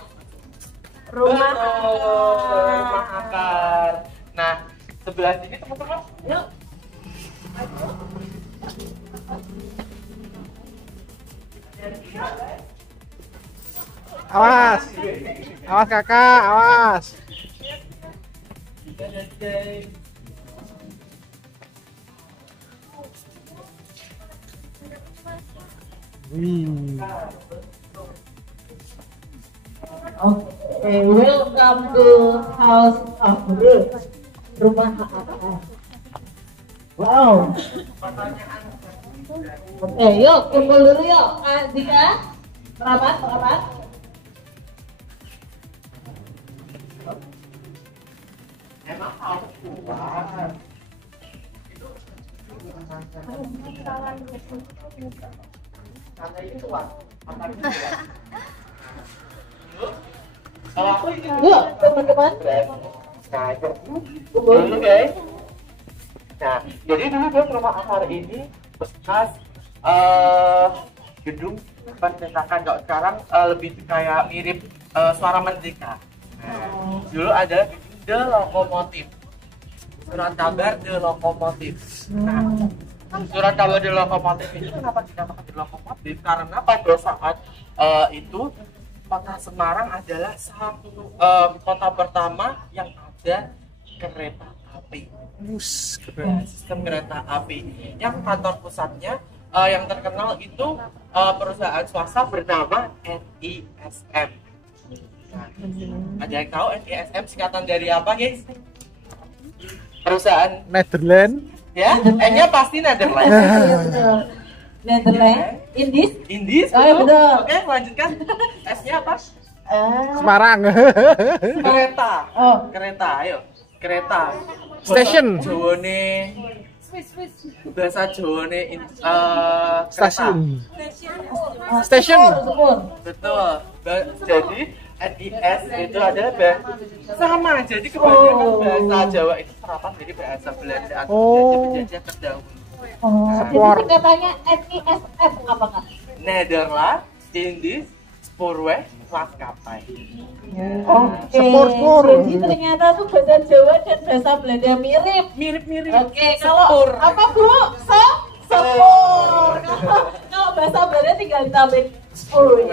Rumah Betul, rumah akar. Nah, sebelah sini teman-teman. Yuk. Awas. Awas kakak, awas. Wih. Oke, welcome to House of Roots. Rumah akar. Wow. Oke, yuk kumpul dulu yuk. Dika, perapat. Emang harus keluar. Karena itu lah. Kalau aku ini Yuk, teman-teman. nah itu dulu guys. Nah, jadi dulu guys rumah akar ini bekas gedung percetakan. Kalau sekarang lebih kayak mirip Suara Merdeka. Nah, dulu ada The Lokomotif, surat kabar The Lokomotif. Nah, surat kabar The Lokomotif ini kenapa dinamakan The Lokomotif? Karena pada saat itu Kota Semarang adalah satu kota pertama yang ada kereta api. Sistem kereta api yang kantor pusatnya yang terkenal itu perusahaan swasta bernama NISM. Nah, ada yang tahu NISM singkatan dari apa, guys? Perusahaan Netherlands. ya, N-nya pasti Netherlands. Netherlands, Indies, Oh, ya, betul. Oke, lanjutkan. S-nya apa? Semarang. Kereta. Oh. Kereta, ayo. Kereta. Station. Jawane. Bahasa Jawane Stasiun. kereta. Station. Sepur. Betul. Jadi NIS itu adalah sama. Jadi kebanyakan bahasa Jawa itu serapan dari bahasa Belanda atau penjajah terdahulu. Jadi singkatannya NISM apakah? Nederland, Indies, Spoorweg, Maskapai. Oke. Sepur. Jadi ternyata tuh bahasa Jawa dan bahasa Belanda mirip. Mirip-mirip. Oke, kalau apa Bu? Sepur. Kalau bahasa Belanda tinggal ditambahin spur.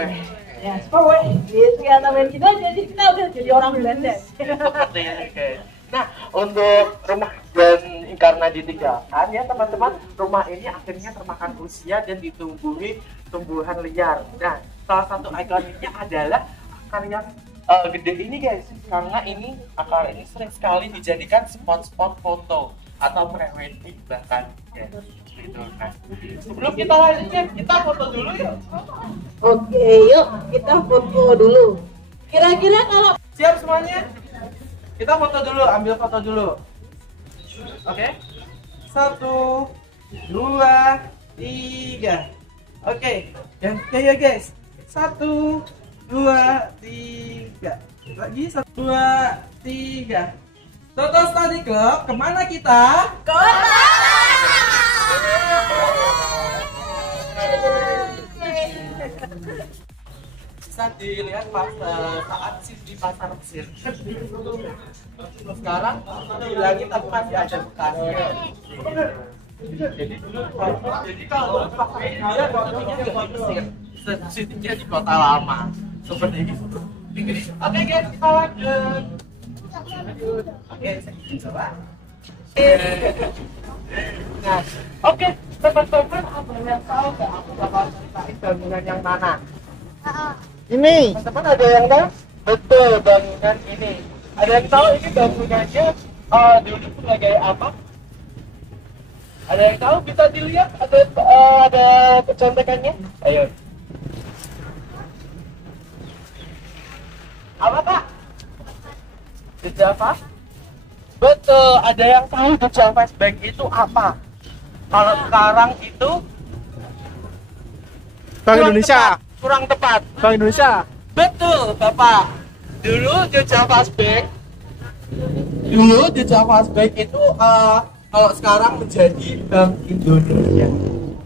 Ya, spur. Gitu ya, tambahin kita jadi kita udah jadi orang Belanda. Seperti ini guys. Nah, untuk rumah dan karena ditinggalkan ya teman-teman, rumah ini akhirnya termakan usia dan ditumbuhi tumbuhan liar. Nah, salah satu ikoniknya adalah akar yang gede ini guys, karena ini akar ini sering sekali dijadikan spot-spot foto atau pre-wedding bahkan guys. Gitu. Nah, sebelum kita lanjutnya, kita foto dulu yuk. Oke, yuk kita foto dulu. Kira-kira kalau Siap semuanya? Kita foto dulu, ambil foto dulu. Oke. 1, 2, 3. Oke. Yang ya guys. 1, 2, 3. Lagi 1, 2, 3. Toto Study Club, kemana kita? Bisa dilihat pas saat di pasar Mesir. Sekarang dibilangin tapi masih ada bekasnya. Jadi kalau pasar India dulunya di Mesir, sisinya di kota lama seperti itu. Oke guys, kita lanjut. Oke, saya coba. Nah, oke, teman-teman, apa yang tahu nggak aku bakal ceritain bangunan yang mana? Ini. Teman-teman ada yang tahu? Betul, bangunan ini. Ada yang tahu ini bangunannya dulu sebagai apa? Ada yang tahu? Bisa dilihat ada kecontekannya? Ayo. Apa Pak? The Java? Betul, ada yang tahu The Java Bank itu apa? Kalau sekarang itu Bank Indonesia. kurang tepat. Bank Indonesia. Betul, Bapak. Dulu The Java Bank itu kalau sekarang menjadi Bank Indonesia.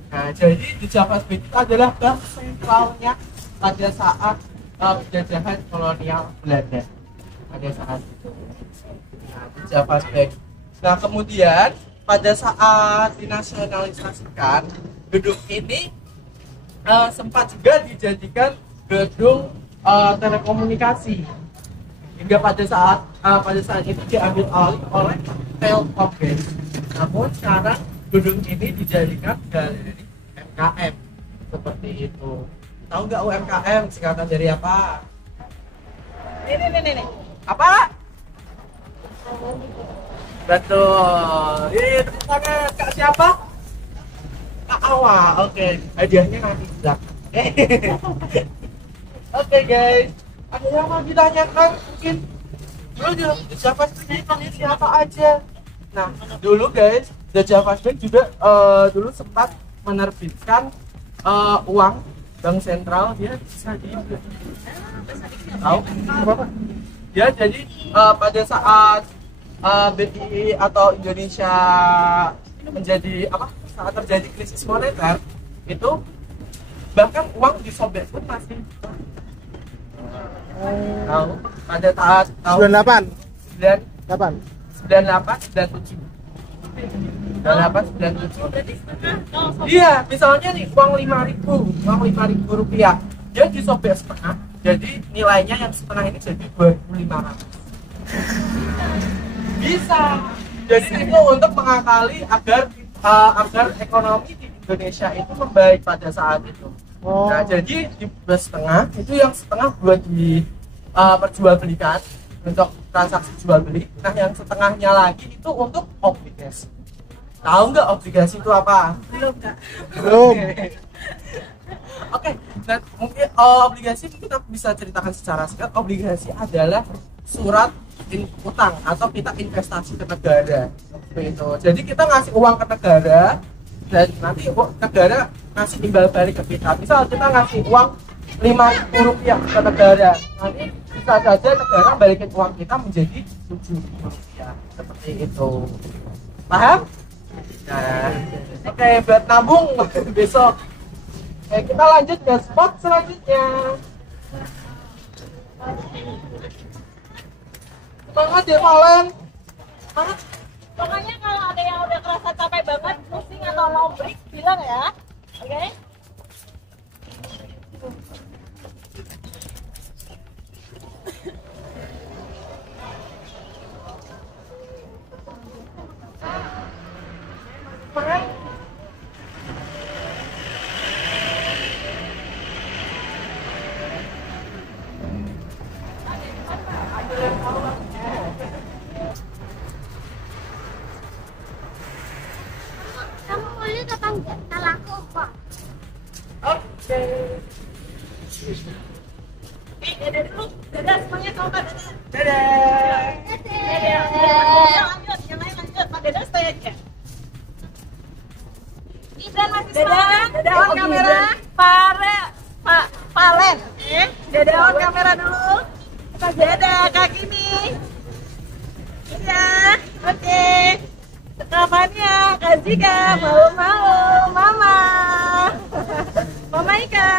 Nah, jadi The Java Bank itu adalah bank sentralnya pada saat penjajahan kolonial Belanda. Pada saat itu. Nah, The Java Bank. Nah, kemudian pada saat dinasionalisasikan, gedung ini sempat juga dijadikan gedung telekomunikasi hingga pada saat itu diambil alih oleh Telkom guys. Namun sekarang gedung ini dijadikan galeri UMKM seperti itu. Tahu nggak UMKM singkatan dari apa? Nih. Apa? Betul. Ini tepuk tangan. Kak siapa? Kak Awa. Oke. Hadiahnya nanti juga. Oke guys. Ada yang mau ditanyakan mungkin? Dulu The Java Bank ini siapa aja? Nah, dulu guys, The Java Bank juga dulu sempat menerbitkan uang bank sentral. Dia bisa tahu apa? Ya, jadi pada saat BI atau Indonesia menjadi apa? Saat terjadi krisis moneter itu bahkan uang disobek pun masih tahu pada saat tahun 98 97 iya, misalnya nih uang 5.000 rupiah dia disobek setengah, jadi nilainya yang setengah ini jadi 2.500 bisa. Jadi itu untuk mengakali agar ekonomi di Indonesia itu membaik pada saat itu. Nah, jadi di setengah itu yang setengah buat diperjualbelikan untuk transaksi jual beli. Nah, yang setengahnya lagi itu untuk obligasi. Tahu nggak obligasi itu apa? Belum. Oke, dan mungkin obligasi kita bisa ceritakan secara singkat. Obligasi adalah surat utang atau kita investasi ke negara. Seperti itu. Jadi kita ngasih uang ke negara dan nanti negara ngasih timbal balik ke kita. Misal kita ngasih uang 5.000 rupiah ke negara, nanti bisa saja negara balikin uang kita menjadi 7.000 rupiah. Seperti itu. Paham? Nah, oke, buat nabung besok. Oke, kita lanjut ke spot selanjutnya. Semangat ya Valen. Semangat. Pokoknya kalau ada yang udah kerasa capek banget, pusing atau low break, bilang ya. Oke? Semangat. Kamu boleh apa enggak? Salah aku kok. Oke. Dadah dulu. Dadah semuanya sama Pak Dadah. Dadah. Lanjut, yang lain lanjut. Pak Dadah stay aja. Ibran masih semangat. Dadah on kamera. Valen. Dadah on kamera dulu. Kita dadah Kak Kimi. Iya, oke. Rekamannya Kak Zika, mau Mama. Mama Ika,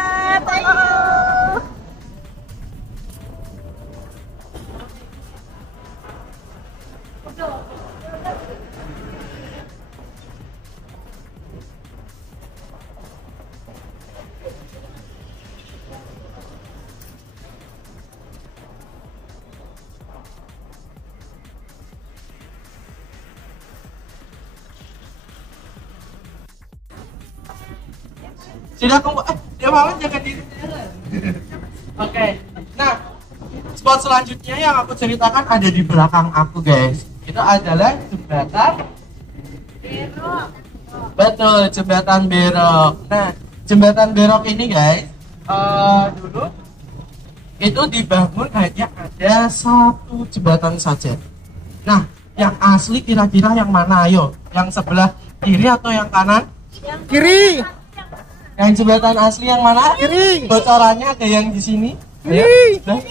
thank you. Sudah kumpul, dia malah jaga diri. Oke, nah spot selanjutnya yang aku ceritakan ada di belakang aku guys. Itu adalah jembatan Berok. Betul, jembatan Berok. Nah, jembatan Berok ini guys, dulu itu dibangun hanya ada satu jembatan saja. Nah, yang asli kira-kira yang mana? Ayo, yang sebelah kiri atau yang kanan? Kiri. Yang jembatan asli yang mana? Kiri. Bocorannya ada yang di sini. Kiri. Nah.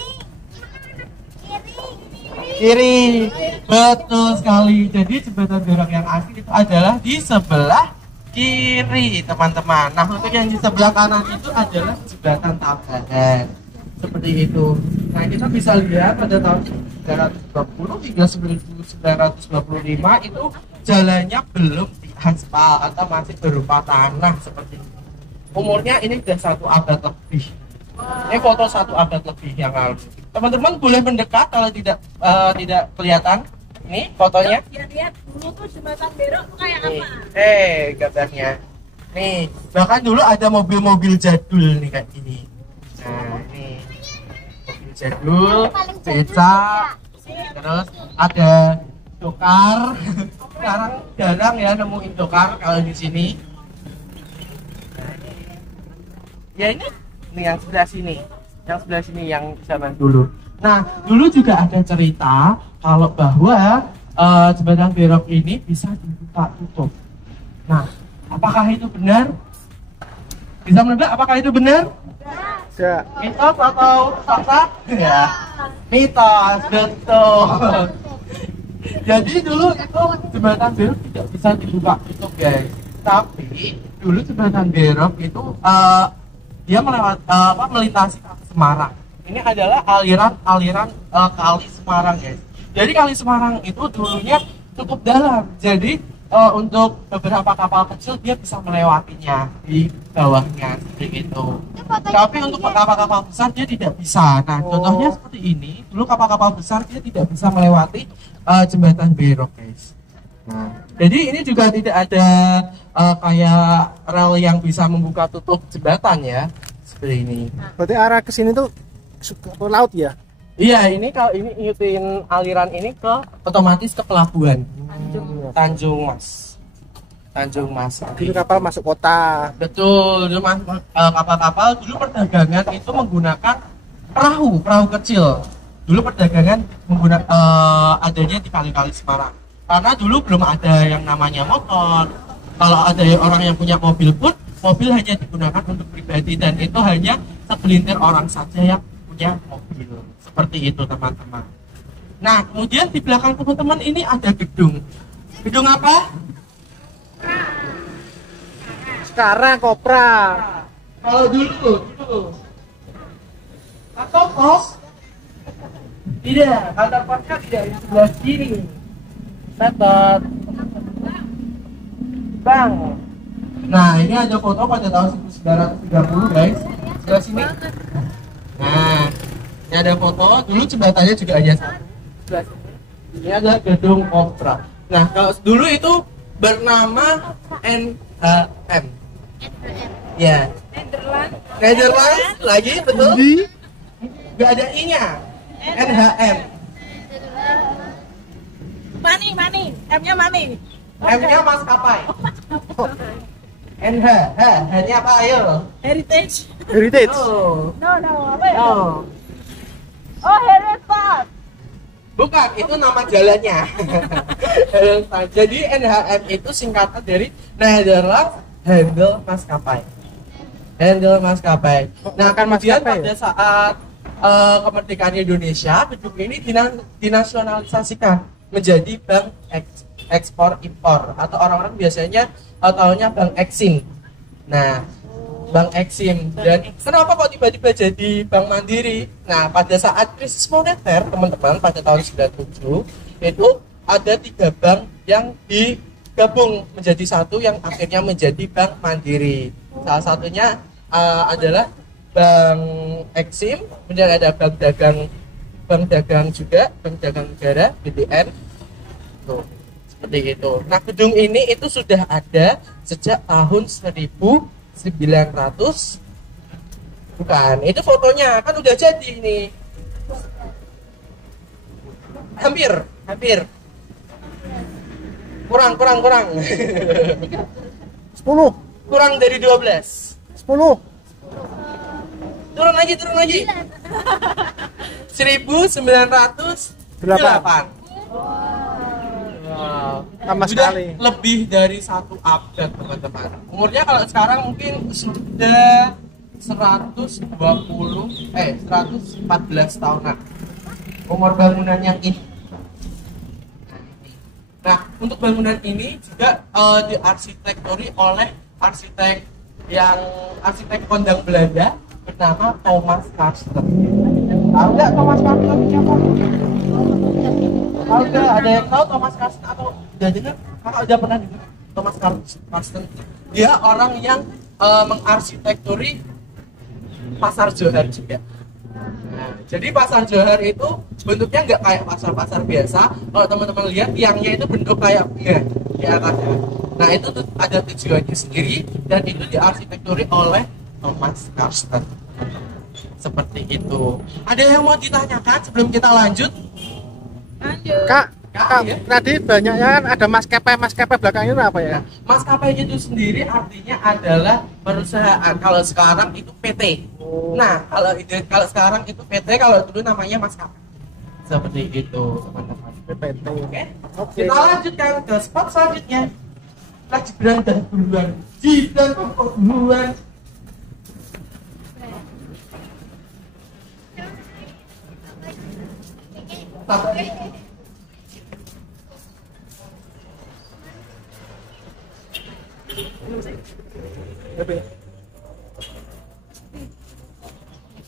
Kiri. Betul sekali. Jadi jembatan Berok yang asli itu adalah di sebelah kiri, teman-teman. Nah, untuk yang di sebelah kanan itu adalah jembatan Tabanan. Seperti itu. Nah, kita bisa lihat pada tahun 1920 hingga 1925 itu jalannya belum diaspal atau masih berupa tanah seperti itu. Umurnya ini sudah 1 abad lebih. Ini foto 1 abad lebih yang lalu. Teman-teman boleh mendekat kalau tidak kelihatan. Ini fotonya. Lihat dulu tuh jembatan Berok tuh kayak Nih, apa? gambarnya. Nih, bahkan dulu ada mobil-mobil jadul nih kayak gini. Nah, nih. Mobil jadul, becak, terus ada dokar. Sekarang jarang ya nemuin dokar kalau di sini. Ya ini yang sebelah sini, yang zaman dulu. Nah, dulu juga ada cerita kalau bahwa jembatan Berok ini bisa dibuka tutup. Nah, apakah itu benar? Bisa menebak apakah itu benar? Ya. Mitos atau fakta? Ya, mitos, betul. Jadi dulu itu jembatan Berok tidak bisa dibuka tutup, guys. Tapi dulu jembatan Berok itu dia melintasi Semarang. Ini adalah aliran kali Semarang, guys. Jadi kali Semarang itu dulunya cukup dalam. Jadi untuk beberapa kapal kecil dia bisa melewatinya di bawahnya seperti itu. Tapi untuk kapal-kapal besar dia tidak bisa. Nah, contohnya seperti ini. Dulu kapal-kapal besar dia tidak bisa melewati jembatan Berok, guys. Nah, jadi ini juga tidak ada kayak rel yang bisa membuka tutup jembatan ya, seperti ini. Berarti arah ke sini tuh ke laut ya? Iya, ini kalau ini ngikutin aliran ini ke otomatis ke pelabuhan Tanjung Mas. Dulu kapal masuk kota. Betul, dulu kapal-kapal dulu perdagangan itu menggunakan perahu kecil. Dulu perdagangan menggunakan adanya di kali-kali Semarang. Karena dulu belum ada yang namanya motor. Kalau ada orang yang punya mobil pun, mobil hanya digunakan untuk pribadi dan itu hanya segelintir orang saja yang punya mobil. Seperti itu, teman-teman. Nah, kemudian di belakang teman-teman ini ada gedung. Gedung apa? Sekarang Kopra. Kalau dulu. Atau pos? Tidak, kantor posnya tidak di sebelah kiri. Setot. Bang. Nah, ini ada foto pada tahun 1930, guys. Sebelah sini. Nah, ini ada foto. Dulu jembatannya juga hanya satu. Sebelah sini. Ini ada gedung Kopra. Nah, kalau dulu itu bernama NHM. Ya. Netherlands lagi, betul? Gak ada I-nya. NHM. Mani, M-nya mani. M-nya maskapai. NH, H-nya apa ayo? Heritage. Oh. No, apa ya? Oh. Oh, heritage. Bukan, itu nama jalannya. Jadi NHM itu singkatan dari Netherlands Handel Maskapai. Handel Maskapai. Nah, kemudian pada saat kemerdekaan Indonesia, gedung ini dinasionalisasikan menjadi bank ekspor impor atau orang-orang biasanya tahunya bank Eksim. Nah, bank Eksim. Dan kenapa kok tiba-tiba jadi bank Mandiri? Nah, pada saat krisis moneter, teman-teman, pada tahun 97 itu ada 3 bank yang digabung menjadi satu yang akhirnya menjadi bank Mandiri. Salah satunya adalah Bank Eksim, kemudian ada bank dagang juga, bank dagang negara BDN. Tuh, seperti itu. Nah, gedung ini itu sudah ada sejak tahun 1900. Bukan, itu fotonya kan udah jadi ini. Hampir. Kurang. 10. Kurang dari 12. 10. Turun lagi. 1908. Wow. Sama Sudah sekali. lebih dari 1 abad, teman-teman. Umurnya kalau sekarang mungkin sudah 114 tahunan. Umur bangunan yang ini. Nah, untuk bangunan ini juga diarsitekturi oleh arsitek kondang Belanda bernama Thomas Karsten. Tahu nggak Thomas Karsten siapa? Tahu nggak? Ada yang tahu Thomas Karsten atau udah dengar? Kakak udah pernah dengar Thomas Karsten? Dia orang yang mengarsitekturi Pasar Johar juga. Nah, jadi Pasar Johar itu bentuknya nggak kayak pasar-pasar biasa. Kalau teman-teman lihat tiangnya itu bentuk kayak bunga di atasnya. Nah, itu ada tujuannya sendiri dan itu diarsitekturi oleh Thomas Karsten. Seperti itu. Ada yang mau ditanyakan sebelum kita lanjut? Lanjut. Kak, Ya. tadi banyaknya kan ada maskapai belakangnya itu apa ya? Maskapai itu sendiri artinya adalah perusahaan. Kalau sekarang itu PT. Nah, kalau sekarang itu PT, kalau dulu namanya maskapai. Seperti itu, teman-teman. PPT. Oke. Oke. Kita lanjutkan ke spot selanjutnya. Nah, Gibran dan duluan. Gibran kok duluan.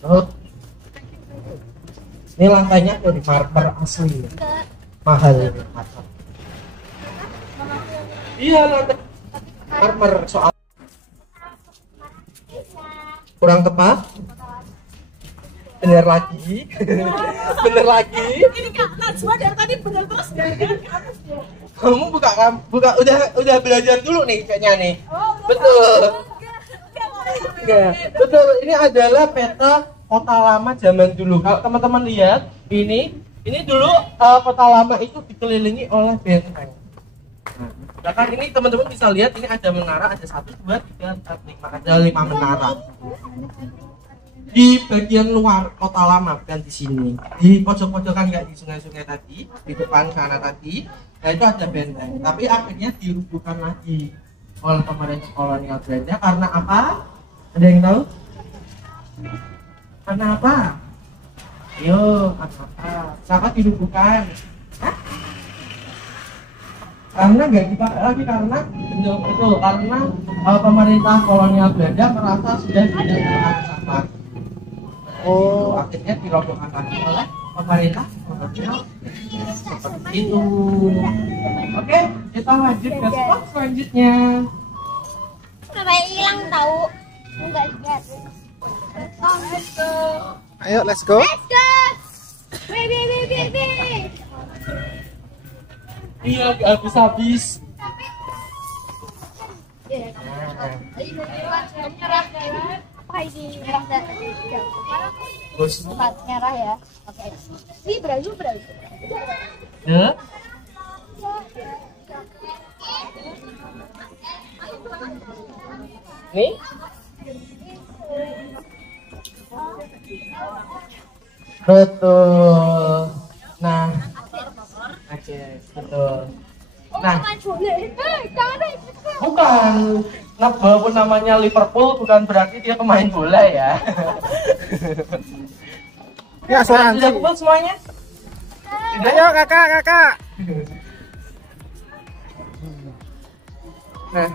Oh. Ini lantainya dari marmer asli. Mahal ini marmer. Iya, lantai marmer soal kurang tepat. Bener lagi. Bener lagi. Ini Kak Najwa dari tadi bener terus jangan kamu. Kamu buka udah belajar dulu nih kayaknya nih. Betul. Ya, betul. Ini adalah peta kota lama zaman dulu. Kalau teman-teman lihat, ini dulu kota lama itu dikelilingi oleh benteng. Nah, kan ini teman-teman bisa lihat ini ada menara, ada 1, 2, 3, 4, 5, ada 5 menara. Di bagian luar kota lama bukan di sini. Di pojok-pojokan kayak di sungai-sungai tadi, di depan sana tadi, nah itu ada benteng. Tapi akhirnya dirubuhkan lagi oleh pemerintah kolonial Belanda karena apa? Ada yang tahu? Karena apa? Yo, apa? Kenapa dirubuhkan? Hah? Karena nggak dipakai lagi karena betul karena pemerintah kolonial Belanda merasa sudah tidak terangkat. Oh, akhirnya dirobohkan lagi oleh pemerintah kolonial seperti itu. Oke, kita lanjut ke spot selanjutnya. Sampai hilang tahu. Enggak lihat. Let's go. Ayo, let's go. Let's go. Baby. Iya, nggak habis-habis. Apa ini merah dan Bos. merah ya? Oke. Ini beraju. Ya. Nih. Betul. Nah. Oke, betul. Nah, bukan. Nah, walaupun namanya Liverpool bukan berarti dia pemain bola ya. Ya, asuransi. Sudah kumpul semuanya? Ayo, kakak. Nah.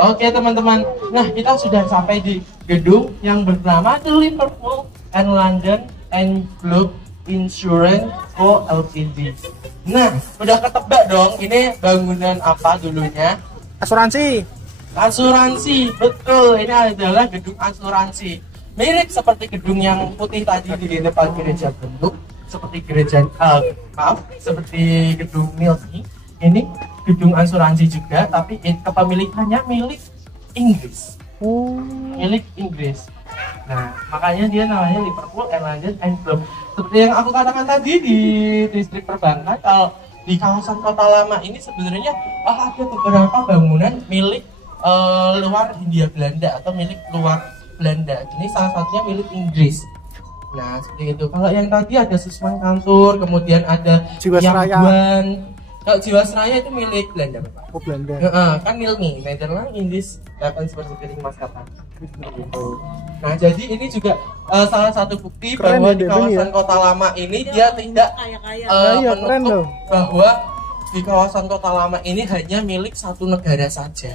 Oke teman-teman, nah kita sudah sampai di gedung yang bernama The Liverpool and London and Globe Insurance Co Ltd. Nah, udah ketebak dong ini bangunan apa dulunya? Asuransi. Asuransi, betul. Ini adalah gedung asuransi. Mirip seperti gedung yang putih tadi di depan gereja Bentuk, seperti seperti gedung Milky. Ini gedung asuransi juga, tapi kepemilikannya milik Inggris. Milik Inggris. Nah, makanya dia namanya Liverpool and London and Globe. Seperti yang aku katakan tadi di distrik perbankan, kalau di kawasan kota lama ini sebenarnya ada beberapa bangunan milik luar Hindia Belanda atau milik luar Belanda. Ini salah satunya milik Inggris. Nah, seperti itu. Kalau yang tadi ada Susman Kantur, kemudian ada Jiwasraya. Kalau Jiwasraya itu milik Belanda, Bapak. Oh, Belanda. Kan Milmi, Netherlands, Inggris, Japan seperti piring maskapai. Gitu. Nah, jadi ini juga salah satu bukti Keren bahwa ya, di Dewi, kawasan ya. kota lama ini dia tidak Iya, keren menutup loh. bahwa di kawasan kota lama ini hanya milik satu negara saja.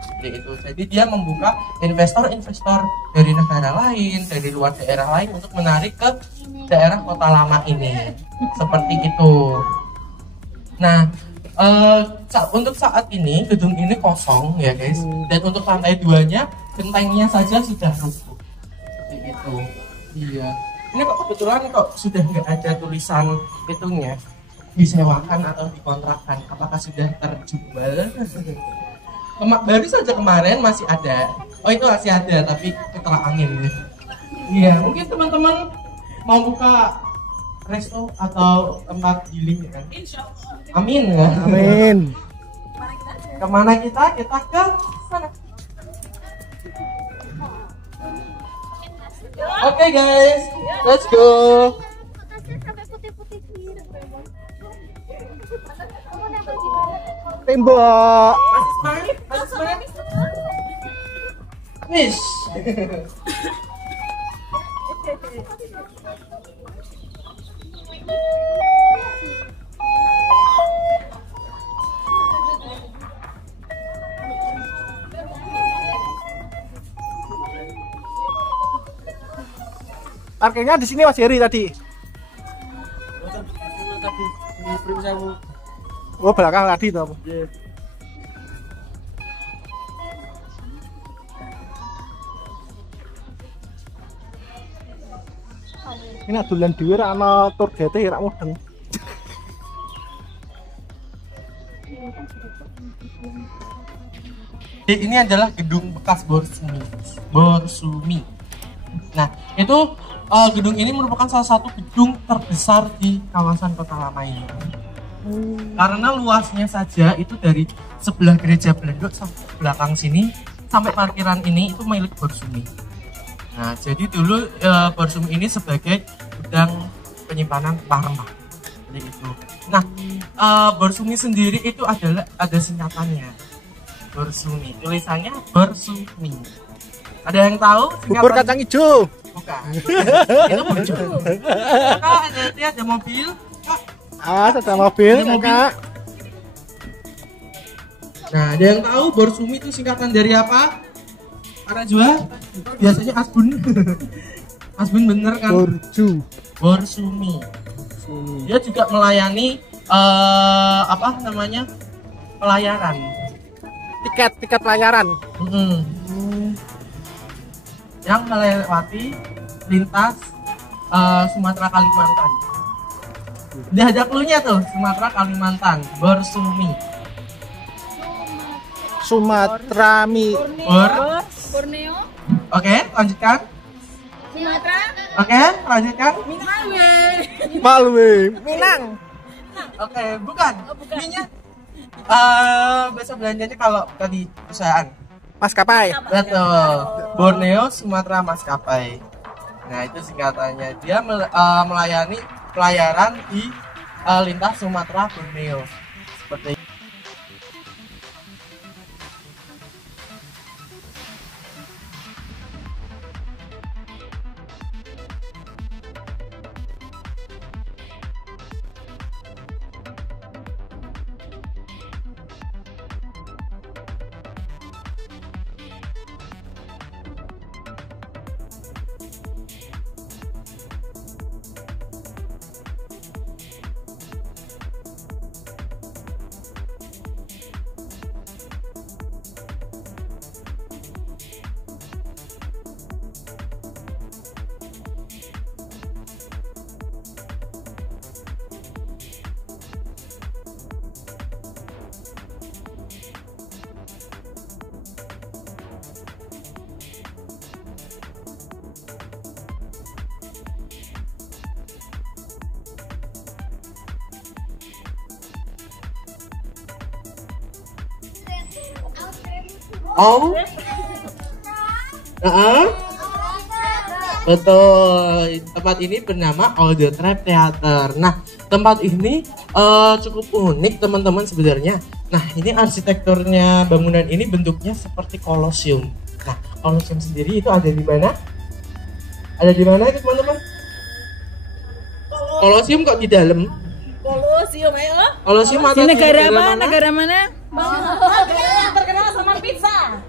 Seperti itu. Jadi dia membuka investor-investor dari negara lain, dari luar daerah lain untuk menarik ke daerah kota lama ini. Seperti itu. Nah, untuk saat ini gedung ini kosong ya guys, dan untuk lantai 2-nya gentengnya saja sudah rubuh. Seperti itu. Iya. Ini kok kebetulan kok sudah nggak ada tulisan itunya disewakan atau dikontrakkan. Apakah sudah terjual? Baru saja kemarin masih ada. Oh itu masih ada tapi keterak angin. Iya, mungkin teman-teman mau buka resto atau tempat healing ya kan? Amin ya. Amin. Kemana kita? Kita ke sana. Oke guys, let's go. Tembok. Masih semangat? Masih semangat? Wish. Parkirnya di sini Mas Heri tadi. Oh belakang tadi tuh. Ini adulan dhewe ra ana tur gete ra mudeng. Ini adalah gedung bekas Borsumi. Nah, itu gedung ini merupakan salah satu gedung terbesar di kawasan Kota Lama ini. Karena luasnya saja itu dari sebelah gereja Belenduk sampai belakang sini sampai parkiran ini itu milik Borsumi. Nah, jadi dulu Borsumi ini sebagai gudang penyimpanan rempah-rempah seperti itu. Nah, Borsumi sendiri itu ada singkatannya. Borsumi, tulisannya Borsumi. Ada yang tahu? Bubur kacang hijau. Bukan. Itu bojo. Kak, ada mobil. Kak. Ada mobil, Kak. Nah, ada yang tahu Borsumi itu singkatan dari apa? Para Jua? Biasanya Asbun. Asbun bener kan? Borsumi. Dia juga melayani pelayaran. Tiket pelayaran. Yang melewati lintas Sumatera Kalimantan. Udah ada cluenya tuh, Sumatera Kalimantan, Borsumi. Sumatera Borneo, Oke, lanjutkan. Sumatera, Oke, lanjutkan. Malwe, Minang. Oke, bukan. Minyak. Bahasa belanjanya kalau tadi perusahaan. Maskapai. Betul. Borneo Sumatera Maskapai. Nah, itu singkatannya. Dia melayani pelayaran di lintas Sumatera Borneo. Seperti betul, tempat ini bernama All the Trap Theater. Nah, tempat ini cukup unik teman-teman sebenarnya. Nah, ini arsitekturnya bangunan ini bentuknya seperti kolosium. Nah, kolosium sendiri itu ada di mana? Ada di mana itu teman-teman? Kolosium kok di dalam? Kolosium, ayo. Kolosium atau Di negara apa? Negara mana? Yang terkenal sama pizza.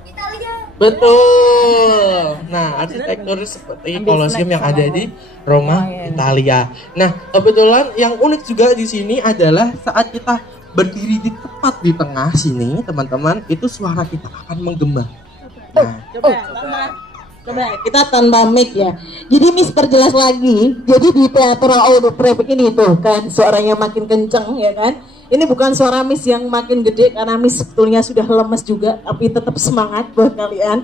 Betul. Nah, arsitektur seperti kolosium yang ada di Roma, Italia. Nah, kebetulan yang unik juga di sini adalah saat kita berdiri di tepat di tengah sini, teman-teman, itu suara kita akan menggema. Nah, Coba kita tanpa mic ya. Jadi Miss perjelas lagi. Jadi di teater All the Trap ini tuh kan suaranya makin kenceng ya kan. Ini bukan suara Miss yang makin gede karena Miss sebetulnya sudah lemes juga, tapi tetap semangat buat kalian.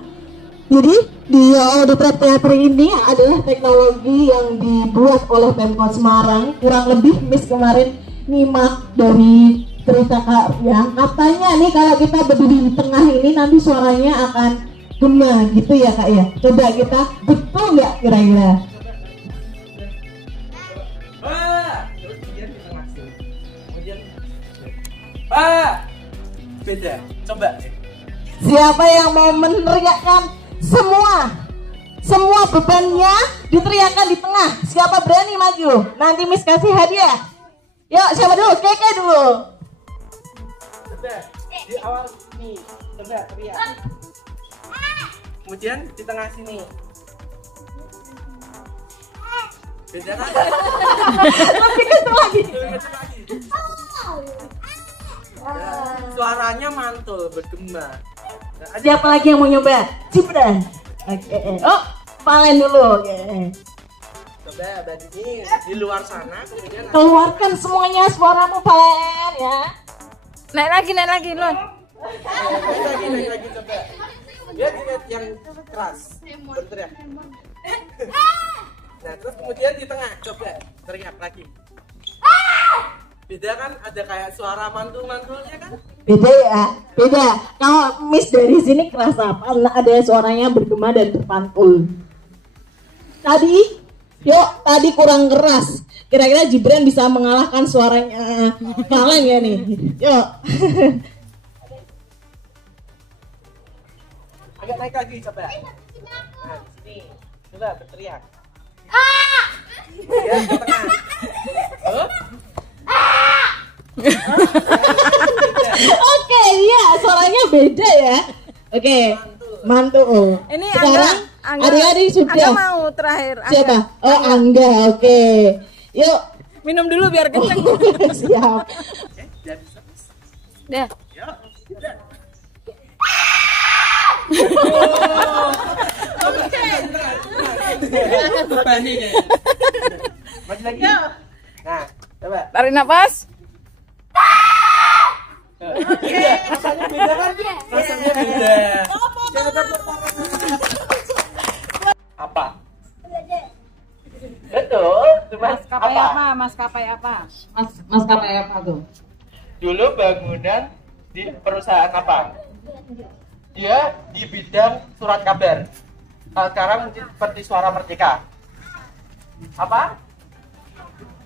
Jadi di Auditory Theater ini adalah teknologi yang dibuat oleh Pemkot Semarang. Kurang lebih Miss kemarin nyimak dari cerita Kak ya. Katanya nih kalau kita berdiri di tengah ini nanti suaranya akan gema gitu ya Kak ya. Coba kita, betul nggak kira-kira? Terus kemudian di tengah sini. Kemudian beda. Coba deh. Siapa yang mau meneriakkan semua bebannya diteriakkan di tengah? Siapa berani maju? Nanti Miss kasih hadiah. Yuk, siapa dulu? Keke dulu. Coba di awal sini. Coba teriak. Kemudian di tengah sini. Beda kan? Lebih kecil lagi. Suaranya mantul, bergema. Nah, Siapa lagi yang mau nyoba? Cipran. Oke. Oh, Valen dulu. Oke. coba bandingin di luar sana, kemudian Keluarkan semuanya suaramu Valen ya. Naik lagi loh. naik lagi coba. Lihat yang keras, berteriak. Nah terus kemudian di tengah, coba teriak lagi. Beda kan, ada kayak suara mantul-mantulnya kan? Beda ya, beda. Kalau Miss dari sini keras apa? Ada suaranya bergema dan berpantul. Tadi kurang keras. Kira-kira Gibran bisa mengalahkan suaranya Valen ya nih. Yuk. Agak naik lagi coba. Nah sini, coba berteriak. Ya, ke tengah. Oke, iya suaranya beda ya. Oke, mantul. Ini sekarang adik-adik sudah. Angga mau terakhir. Siapa? Oh Angga, oke. Yuk. Minum dulu biar kenceng. Siap. Ya bisa. Deh. Yuk, udah. Maju lagi. Nah, coba. Tarik nafas. Rasanya beda kan? Rasanya beda. Apa? Betul. Maskapai apa? Maskapai apa tuh? Dulu bangunan di perusahaan apa? Dia di bidang surat kabar. Sekarang mungkin seperti Suara Merdeka. Apa?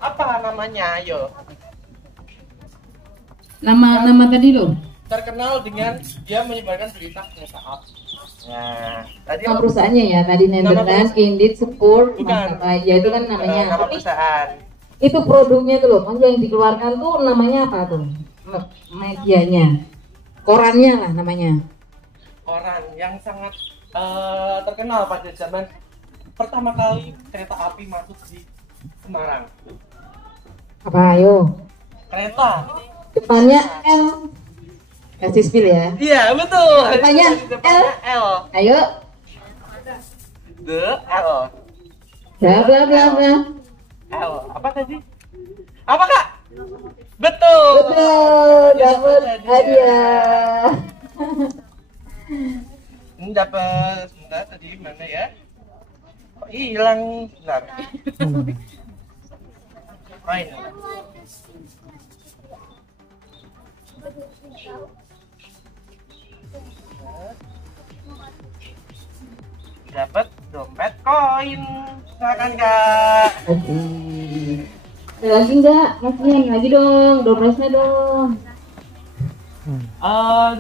Apa namanya? Ayo. Nama tadi lo? Terkenal dengan dia menyebarkan berita kereta api. Nah, tadi Nama perusahaannya ya, tadi Netherlands, Indit, Support, Bukan. Maskapai. Ya itu kan namanya. nama Tapi perusahaan. itu produknya tuh loh, yang dikeluarkan tuh namanya apa tuh? Medianya, korannya lah namanya. Orang yang sangat terkenal pada zaman pertama kali kereta api masuk di Semarang. Apa ayo? Kereta. Depannya L. Kasih spill ya. Iya betul. Depannya L. Ayo. The L. Bla bla bla bla. L. Apa tadi? Apa kak? Betul. Betul, dapat hadiah. Ini dapat sebentar tadi mana ya? Kok hilang sebentar. Oh ini. Dapat dompet koin. Silakan kak. Ada lagi enggak? Masih lagi dong, dompetnya dong.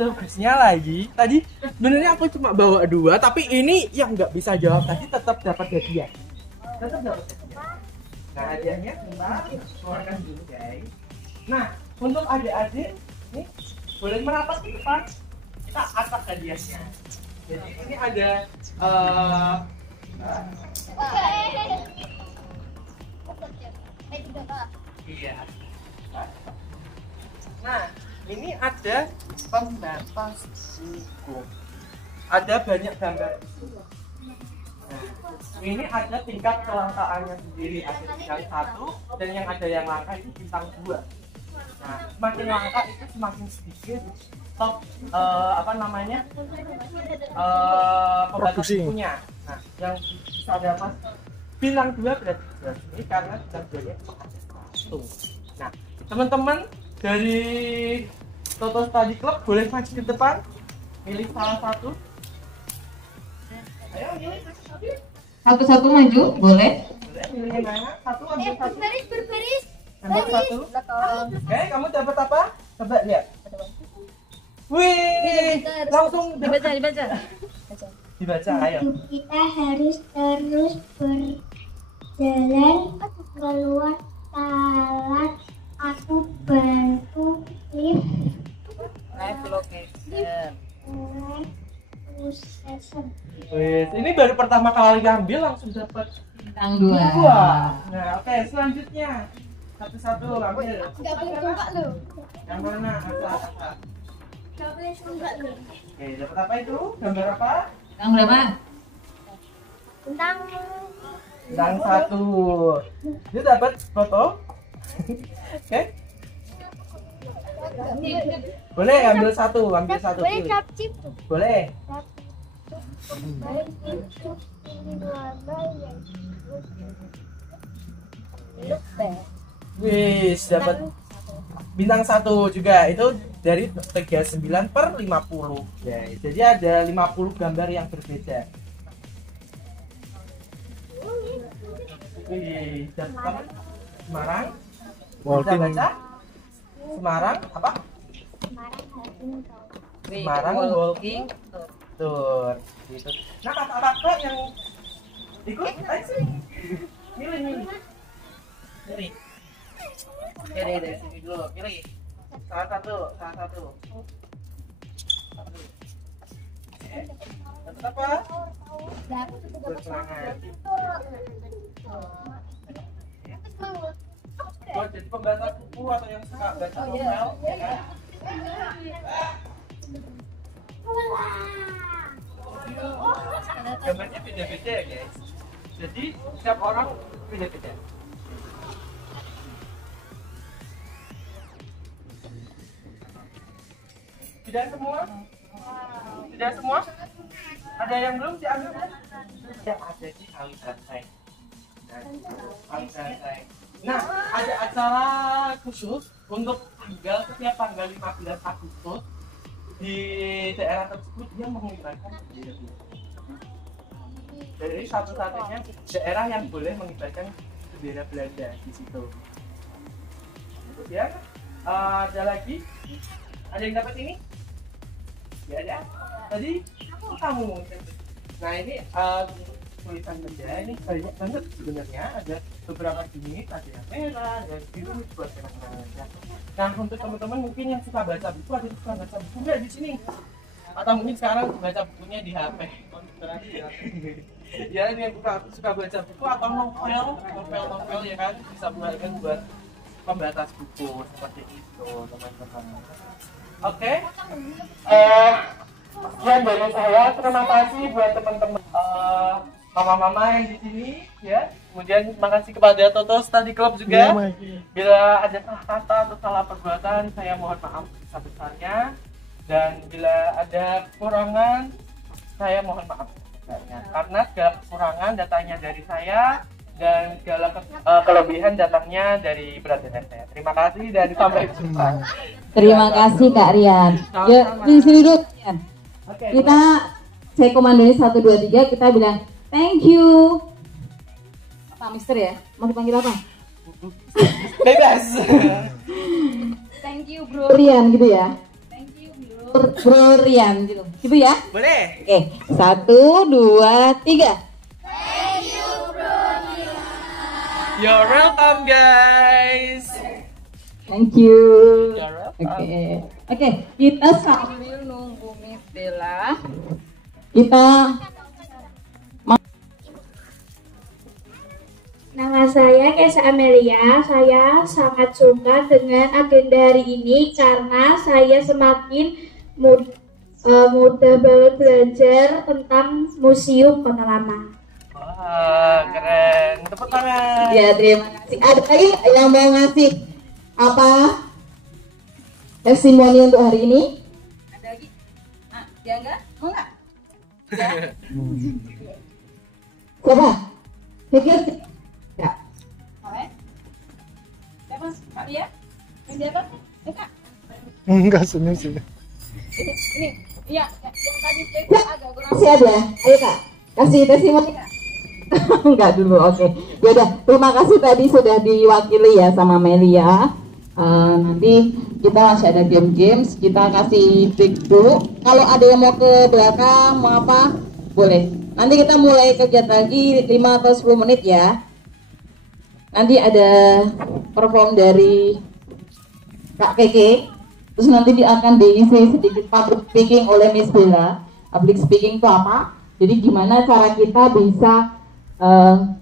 Dompetnya lagi. Tadi sebenarnya aku cuma bawa 2, tapi ini yang nggak bisa jawab tadi tetap dapat hadiah. Tetap dapat hadiah. Nah hadiahnya sebentar, keluarkan dulu guys. Nah untuk adik-adik, nih boleh merapat ke depan. Kita angkat hadiahnya. Jadi ini ada iya. Nah, ini ada pembatas buku. Ada banyak gambar. Nah, ini ada tingkat kelangkaannya sendiri. Ada bintang 1 dan yang ada yang langka itu bintang 2. Nah, semakin langka itu semakin sedikit stok pembatas Produksi. bukunya. Nah, yang bisa dapat bintang 2 berarti ini karena bintang 2 nya satu. Nah, teman-teman dari Toto Study Club boleh maju ke depan, milih salah satu. Ayo milih satu. Satu-satu maju, boleh? Boleh milih yang mana? Satu ambil satu. Berbaris. Ambil satu. Oke, kamu dapat apa? Coba lihat. Wih, langsung Dibaca. dibaca. Ayo. Kita harus terus berjalan keluar talat aku bantu lift Live location. session. Wih, ini baru pertama kali ngambil langsung dapat Bintang 2. Nah, oke, selanjutnya satu-satu ambil. Gak boleh tunggak lo. Yang mana? Apa? Gak boleh tunggak lo. Oke, dapat apa itu? Gambar apa? Bintang berapa? Tentang Bintang 1. Dia dapat foto. Oke. Boleh ambil satu boleh pilih. capcip tuh. Boleh. Wih, dapat bintang 1 juga. Itu dari 39/50. Ya, jadi ada 50 gambar yang berbeda. Wih, dapat Semarang. Bisa Walking. baca? Semarang apa? Semarang walking tour. Gitu. Nah, kakak-kakak yang ikut, ayo sini. Milih. Pilih dari sini dulu, pilih. Salah satu. Dapat apa? Berselangat. Buat jadi pembaca buku atau yang suka baca novel, ya kan? Gambarnya beda-beda ya guys. Jadi setiap orang beda-beda. Tidak semua? Tidak semua? Ada yang belum diambil? Yang ada di Alisantai. Nah, ada acara khusus untuk setiap tanggal 15 Agustus di daerah tersebut yang mengibarkan bendera. Jadi satu-satunya daerah yang boleh mengibarkan bendera Belanda di situ. Kemudian ada lagi, ada yang dapat ini? Ya ada. Tadi kamu. Nah ini tulisan benda ini banyak banget sebenarnya, ada beberapa jenis, ada yang merah, ada yang biru buat kenang-kenangan. Nah untuk teman-teman mungkin yang suka baca buku, ada yang suka baca buku nggak di sini? Atau mungkin sekarang baca bukunya di HP. Ya ini yang suka baca buku atau novel ya kan, bisa menggunakan buat pembatas buku seperti itu teman-teman. Oke. Sekian dari saya, terima kasih buat teman-teman mama-mama yang di sini ya. Kemudian terima kasih kepada Toto Study Club juga. Bila ada salah kata atau salah perbuatan, saya mohon maaf sebesar-besarnya. Dan bila ada kekurangan, saya mohon maaf sebesarnya. Karena segala kekurangan datangnya dari saya dan segala kelebihan datangnya dari berat badan saya. Terima kasih dan sampai jumpa. Terima kasih Kak Rian. Ya, di sini dulu Rian. Oke, Kita saya komandonya 1 2 3 kita bilang thank you. Apa Mister ya? Mau dipanggil apa? bebas. Thank you bro. Rian gitu ya. Thank you bro. Bro Rian gitu. Gitu ya? Boleh. Oke, 1 2 3. You're welcome guys. Thank you. You're welcome. Oke, kita Sambil nunggu Miss Bella. kita Nama saya Kesa Amelia. Saya sangat suka dengan agenda hari ini karena saya semakin mudah banget belajar tentang Museum Kota Lama. Wah, keren. Tepuk tangan. ya terima kasih. Ada lagi yang mau ngasih apa testimoni untuk hari ini. Ada lagi? Ah, dia enggak? Mau enggak? Ya. Siapa? Pikir. Ya. Oleh. Siapa? Kak Lia? Yang di atas? Kak. Enggak senyum sih. Ini. Iya, yang tadi itu agak kurang. Masih ada. Ayo Kak. Kasih testimoni. Enggak dulu. Oke. Ya udah, terima kasih tadi sudah diwakili ya sama Melia. Nanti kita masih ada games, kita kasih break dulu. Kalau ada yang mau ke belakang, mau apa, boleh. Nanti kita mulai kegiatan lagi 5 atau 10 menit ya. Nanti ada perform dari Kak Keke. Terus nanti akan diisi sedikit public speaking oleh Miss Bella. Public speaking itu apa? Jadi gimana cara kita bisa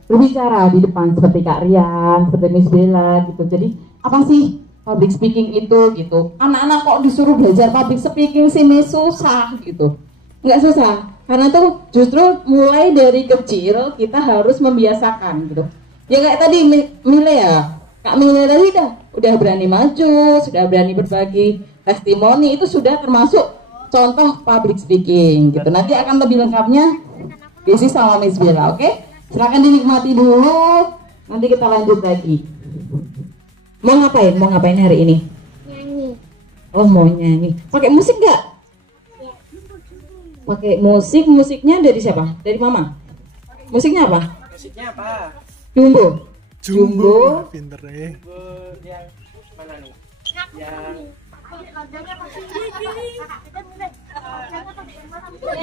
berbicara di depan seperti Kak Rian, seperti Miss Bella gitu. Jadi apa sih public speaking itu gitu? Anak-anak kok disuruh belajar public speaking sih susah gitu? Nggak susah, karena tuh justru mulai dari kecil kita harus membiasakan gitu. Ya kayak tadi Mile ya, Kak Mile tadi udah berani maju, sudah berani berbagi testimoni, itu sudah termasuk contoh public speaking gitu. Nanti akan lebih lengkapnya diisi sama Miss Bella, oke? Silakan dinikmati dulu, nanti kita lanjut lagi. Mau ngapain? Mau ngapain hari ini? Nyanyi. Oh mau nyanyi. Pakai musik nggak? Pakai musik. Musiknya dari siapa? Dari Mama. Musiknya apa? Musiknya apa? Jumbo. Jumbo. Pinter nih. Yang mana nih? Yang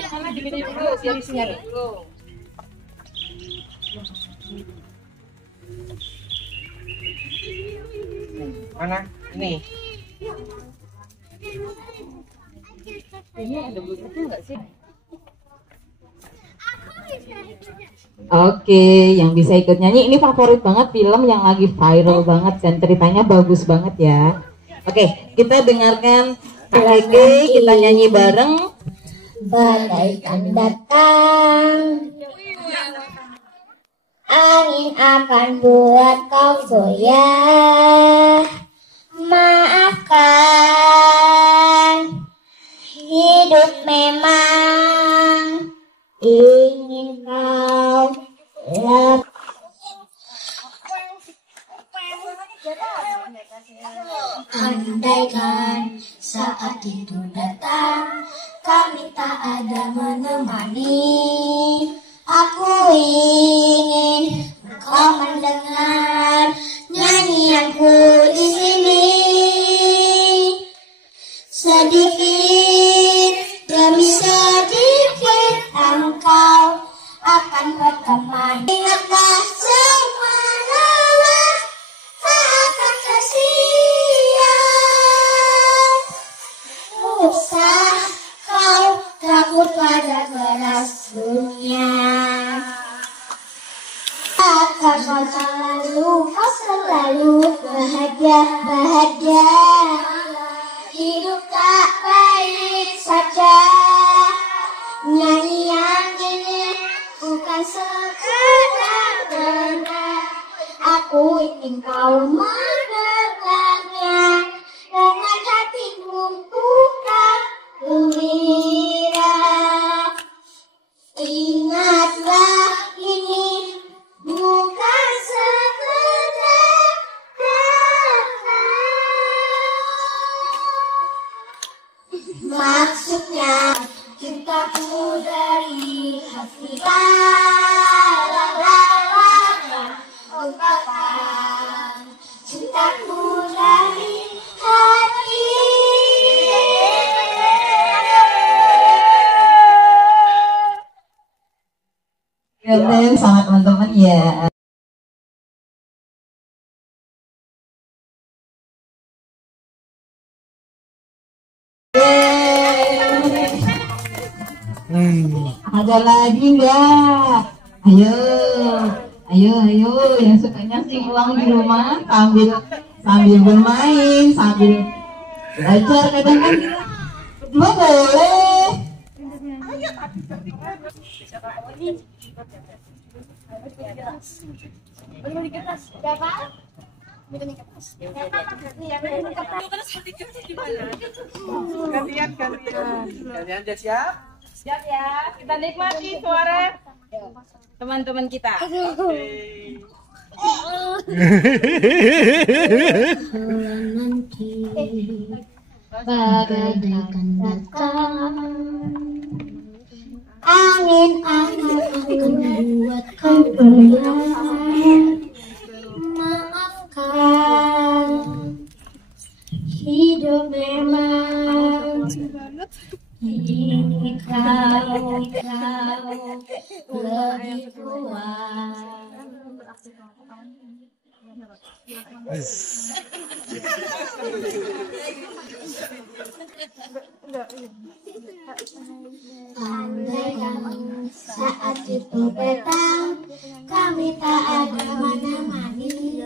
Karena gini dulu, dari sini dulu. mana? Ini. Ini ada Bluetooth nggak sih? Oke, yang bisa ikut nyanyi ini favorit banget, film yang lagi viral banget dan ceritanya bagus banget ya. Oke, kita dengarkan Kak Keke, kita nyanyi bareng. Bagaikan datang, angin akan buat kau goyah. Maafkan, hidup memang ingin kau lewat. Andaikan saat itu datang, kami tak ada menemani. Aku ingin kau mendengar nyanyianku di sini. Sedikit demi sedikit engkau akan berteman. Ingatlah semua lelah tak akan sia-sia. Usah kau takut pada keras dunia. Akan kau selalu bahagia. Hidup tak baik saja. Nyanyian ini bukan sekedar dengar. Aku ingin kau mendengarnya dengan hatimu bukan gembira. Ingatlah ini bukan sekedar kata. Maksudnya cintaku dari hati. Ungkapkan cintaku dari hati. Keren sama teman-teman ya. Ada lagi nggak? Ayo, ayo, yang sukanya sing ulang di rumah sambil bermain, sambil belajar kadang kan berdua boleh. Kalian udah siap? Siap ya, kita nikmati suara teman-teman kita. Bagaikan datang angin akan membuat kau beriang. Maafkan, hidup memang ini kau lebih kuat. Andaikan saat itu datang, kami tak ada mana-mani.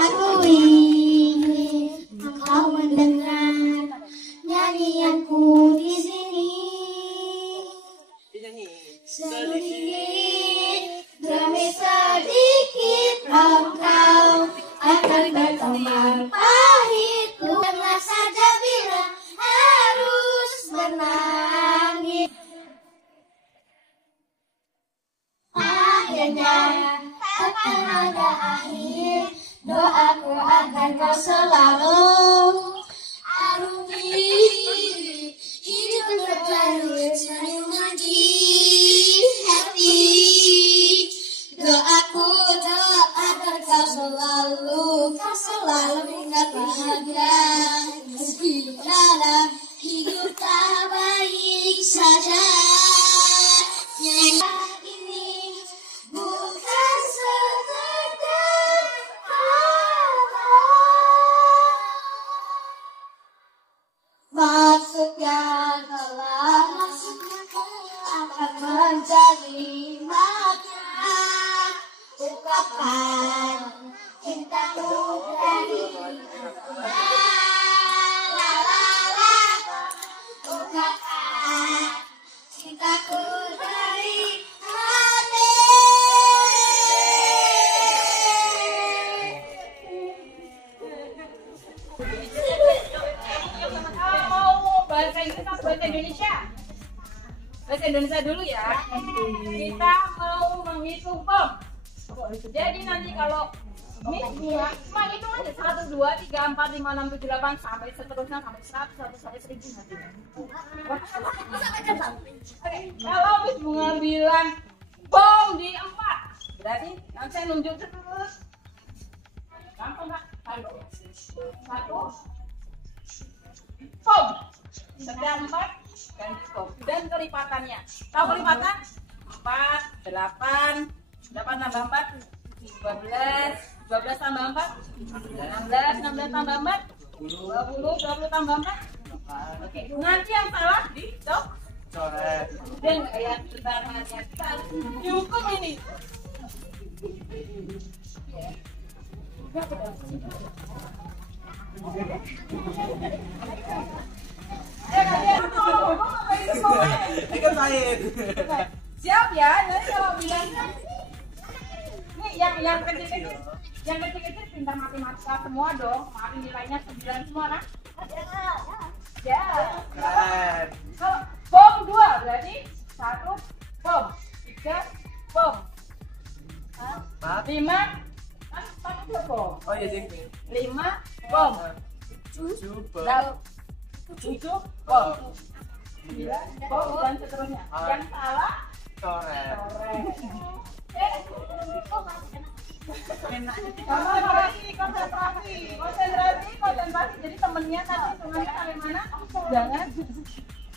Aku ingin kau mendengar nyanyianku di sini. Sedikit demi sedikit engkau akan berteman pahitku. Dengar saja bila harus menangis. Akhirnya takkan ada akhir. Doaku akan kau selalu arungi hidup berbaru senyuman di hati. Doaku agar kau selalu ingat bahagia. Meski dalam hidup tak baik saja. Ini bukan sekedar kata, maksudnya akan menjadi makna. Ungkapkan cintaku dari ungkapkan cintaku dari hati. Mau bahasa Inggris atau bahasa Indonesia? Bahasa Indonesia dulu ya. Kita mau menghitung pom. Jadi nanti kalau ini cuma hitung aja 1, 2, 3, 4, 5, 6, 7, 8 sampai seterusnya sampai 100 sampai 1000 nanti. Kalau Miss Bunga bilang bom di 4, berarti nanti saya nunjuk terus. Gampang nggak? 1 bom. Setiap 4 ganti bom dan kelipatannya. Tahu kelipatan? 4, 8 tambah 4, 12 tambah 4, 16 tambah 4, 20 tambah 4. Oke, nanti yang salah di stop. Coret. Dan kayak berbahagia dihukum ini. Ikan lain. Siap ya, nanti kalau bilangnya nih yang kecil-kecil pintar matematika semua dong. Kemarin nilainya 9 semua kan? Ya. Kalau bom 2 berarti 1 bom, 3 bom, 5 kan 4 bom. Oh iya Jeng. 5 bom, 7 bom, 9 bom dan seterusnya. Yang salah Coret. Konsentrasi. Jadi temennya tadi hitungannya sampai mana? Jangan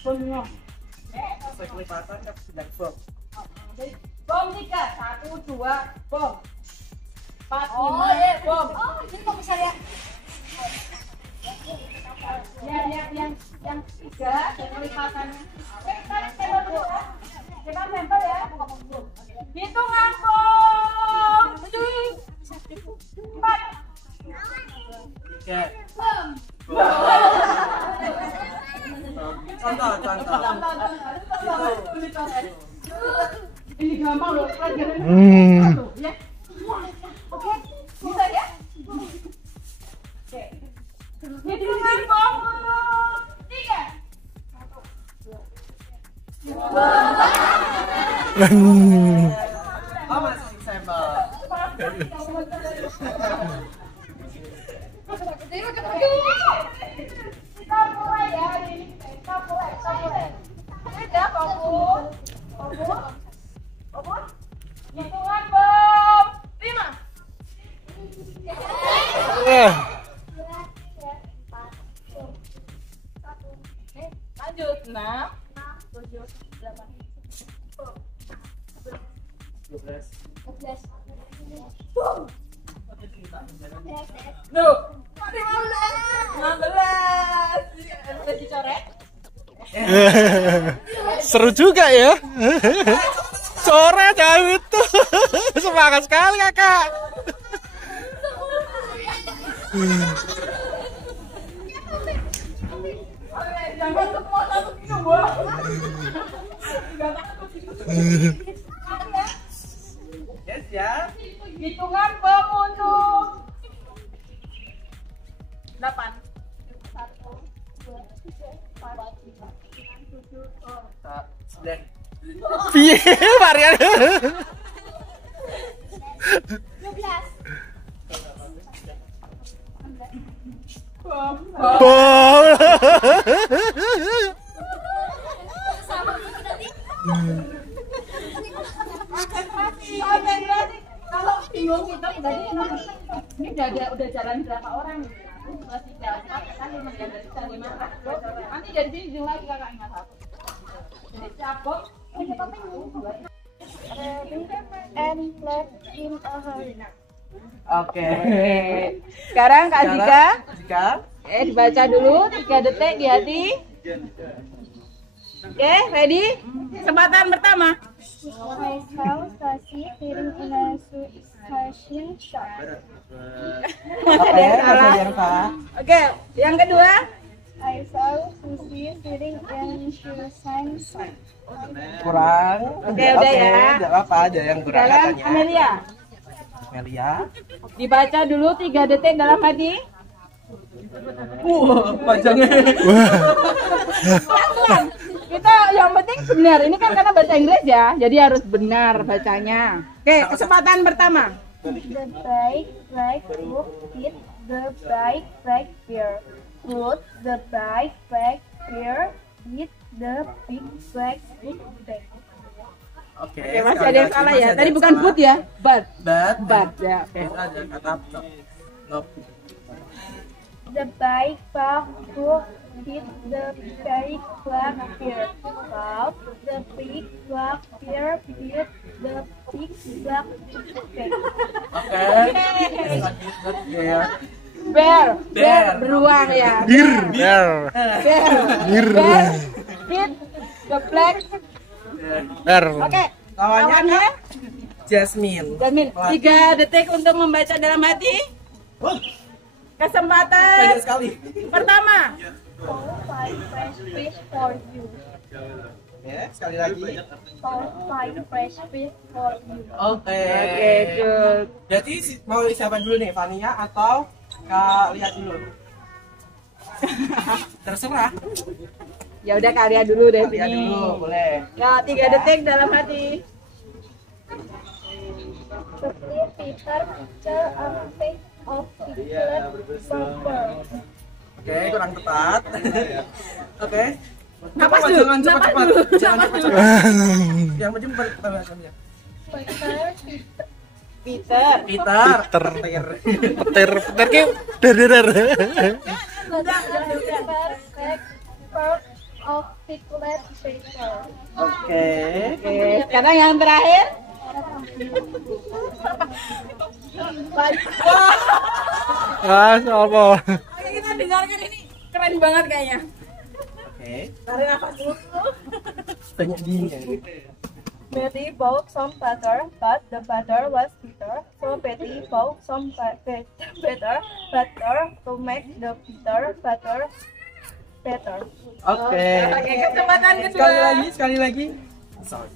bengong. Kelipatan kan sudah bom. Bom 3, 1, 2, bom. 4, 5, bom. Jadi kok bisa lihat? Yang 3 dan kelipatannya. Kita sampel ya. Hitungan bom. 7, 4. 3. Bom. Contoh. Ini gampang loh, pelajaran ya. Oke, bisa ya? Hitungan bangun. 3. Oh, masih disable. Kita mulai ya hari ini. Kita mulai. Ada fokus. Hitungan bom. 5. Lanjut 6, 7, 8, 12. Duh, 15. Udah dicoret? Seru juga ya. Coret ya itu. Semangat sekali kakak. Jangan semua takut semua. Yes ya. Hitungan pengunduh. 8. 9. Piye Marian? 12. Kalau bingung kita tadi ini udah jalan berapa orang? 2, 3, 4, kan 5 ya, berarti 5. Nanti dari sini jumlah lagi kakak ingat 1. Jadi cabut. And left in a hurry. Oke. Sekarang Kak Zika, Jika dibaca dulu 3 detik di hati. Oke, ready? Kesempatan pertama. I saw Sasi sitting in a suspension shop. Oke, yang salah. Oke, yang kedua. I saw Susi sitting in suspension shop. Kurang. Oke, udah ya. Tidak apa, ada yang kurang Sekarang katanya. Amelia, Amelia. dibaca dulu 3 detik dalam hati. Panjangnya. Pelan-pelan. Kita yang penting benar. Ini kan karena bahasa Inggris ya, jadi harus benar bacanya. Oke, kesempatan pertama. The bike black book hit the bike black bear. Put the bike black bear hit the big black book back. Oke. Oke, masih ada yang salah ya. Tadi bukan but ya, but. But ya. Oke. Itu ada kata no. The bike black book hit the big black bear. But the big black bear hit the big black book back. Oke. Bear, beruang ya. Bir. Bear, hit the black. Ber. Oke, Lawannya Jasmine. Jasmine, 3 detik untuk membaca dalam hati. Kesempatan Pendek sekali. pertama. 5 fresh fish for you. Ya, sekali lagi. 5 fresh fish for you. Oke. Oke, good. Berarti mau siapa dulu nih, Fania atau Kak Lia dulu? Terserah. Ya udah kalian dulu deh Kak Lia sini. dulu, boleh. Ya, 3 detik dalam hati. Seperti Peter picture of face of piglet soccer. Oke, kurang tepat. Oke. Napas Cepat, dulu, jangan napas cepat-cepat. dulu, Jangan napas dulu. cepat-cepat. Yang penting pembahasannya. Peter. Peter. Petir ki der. Perfect part of piglet soccer. Oke. Oke, sekarang yang terakhir. Ah, apa? Oke, kita dengarkan ini keren banget kayaknya. Oke. Tarik nafas dulu. Banyak dingin. Betty bought some butter, but the butter was bitter. So Betty bought some better butter to make the bitter butter better. Oke. Oke, kesempatan kedua. Sekali lagi. Sorry.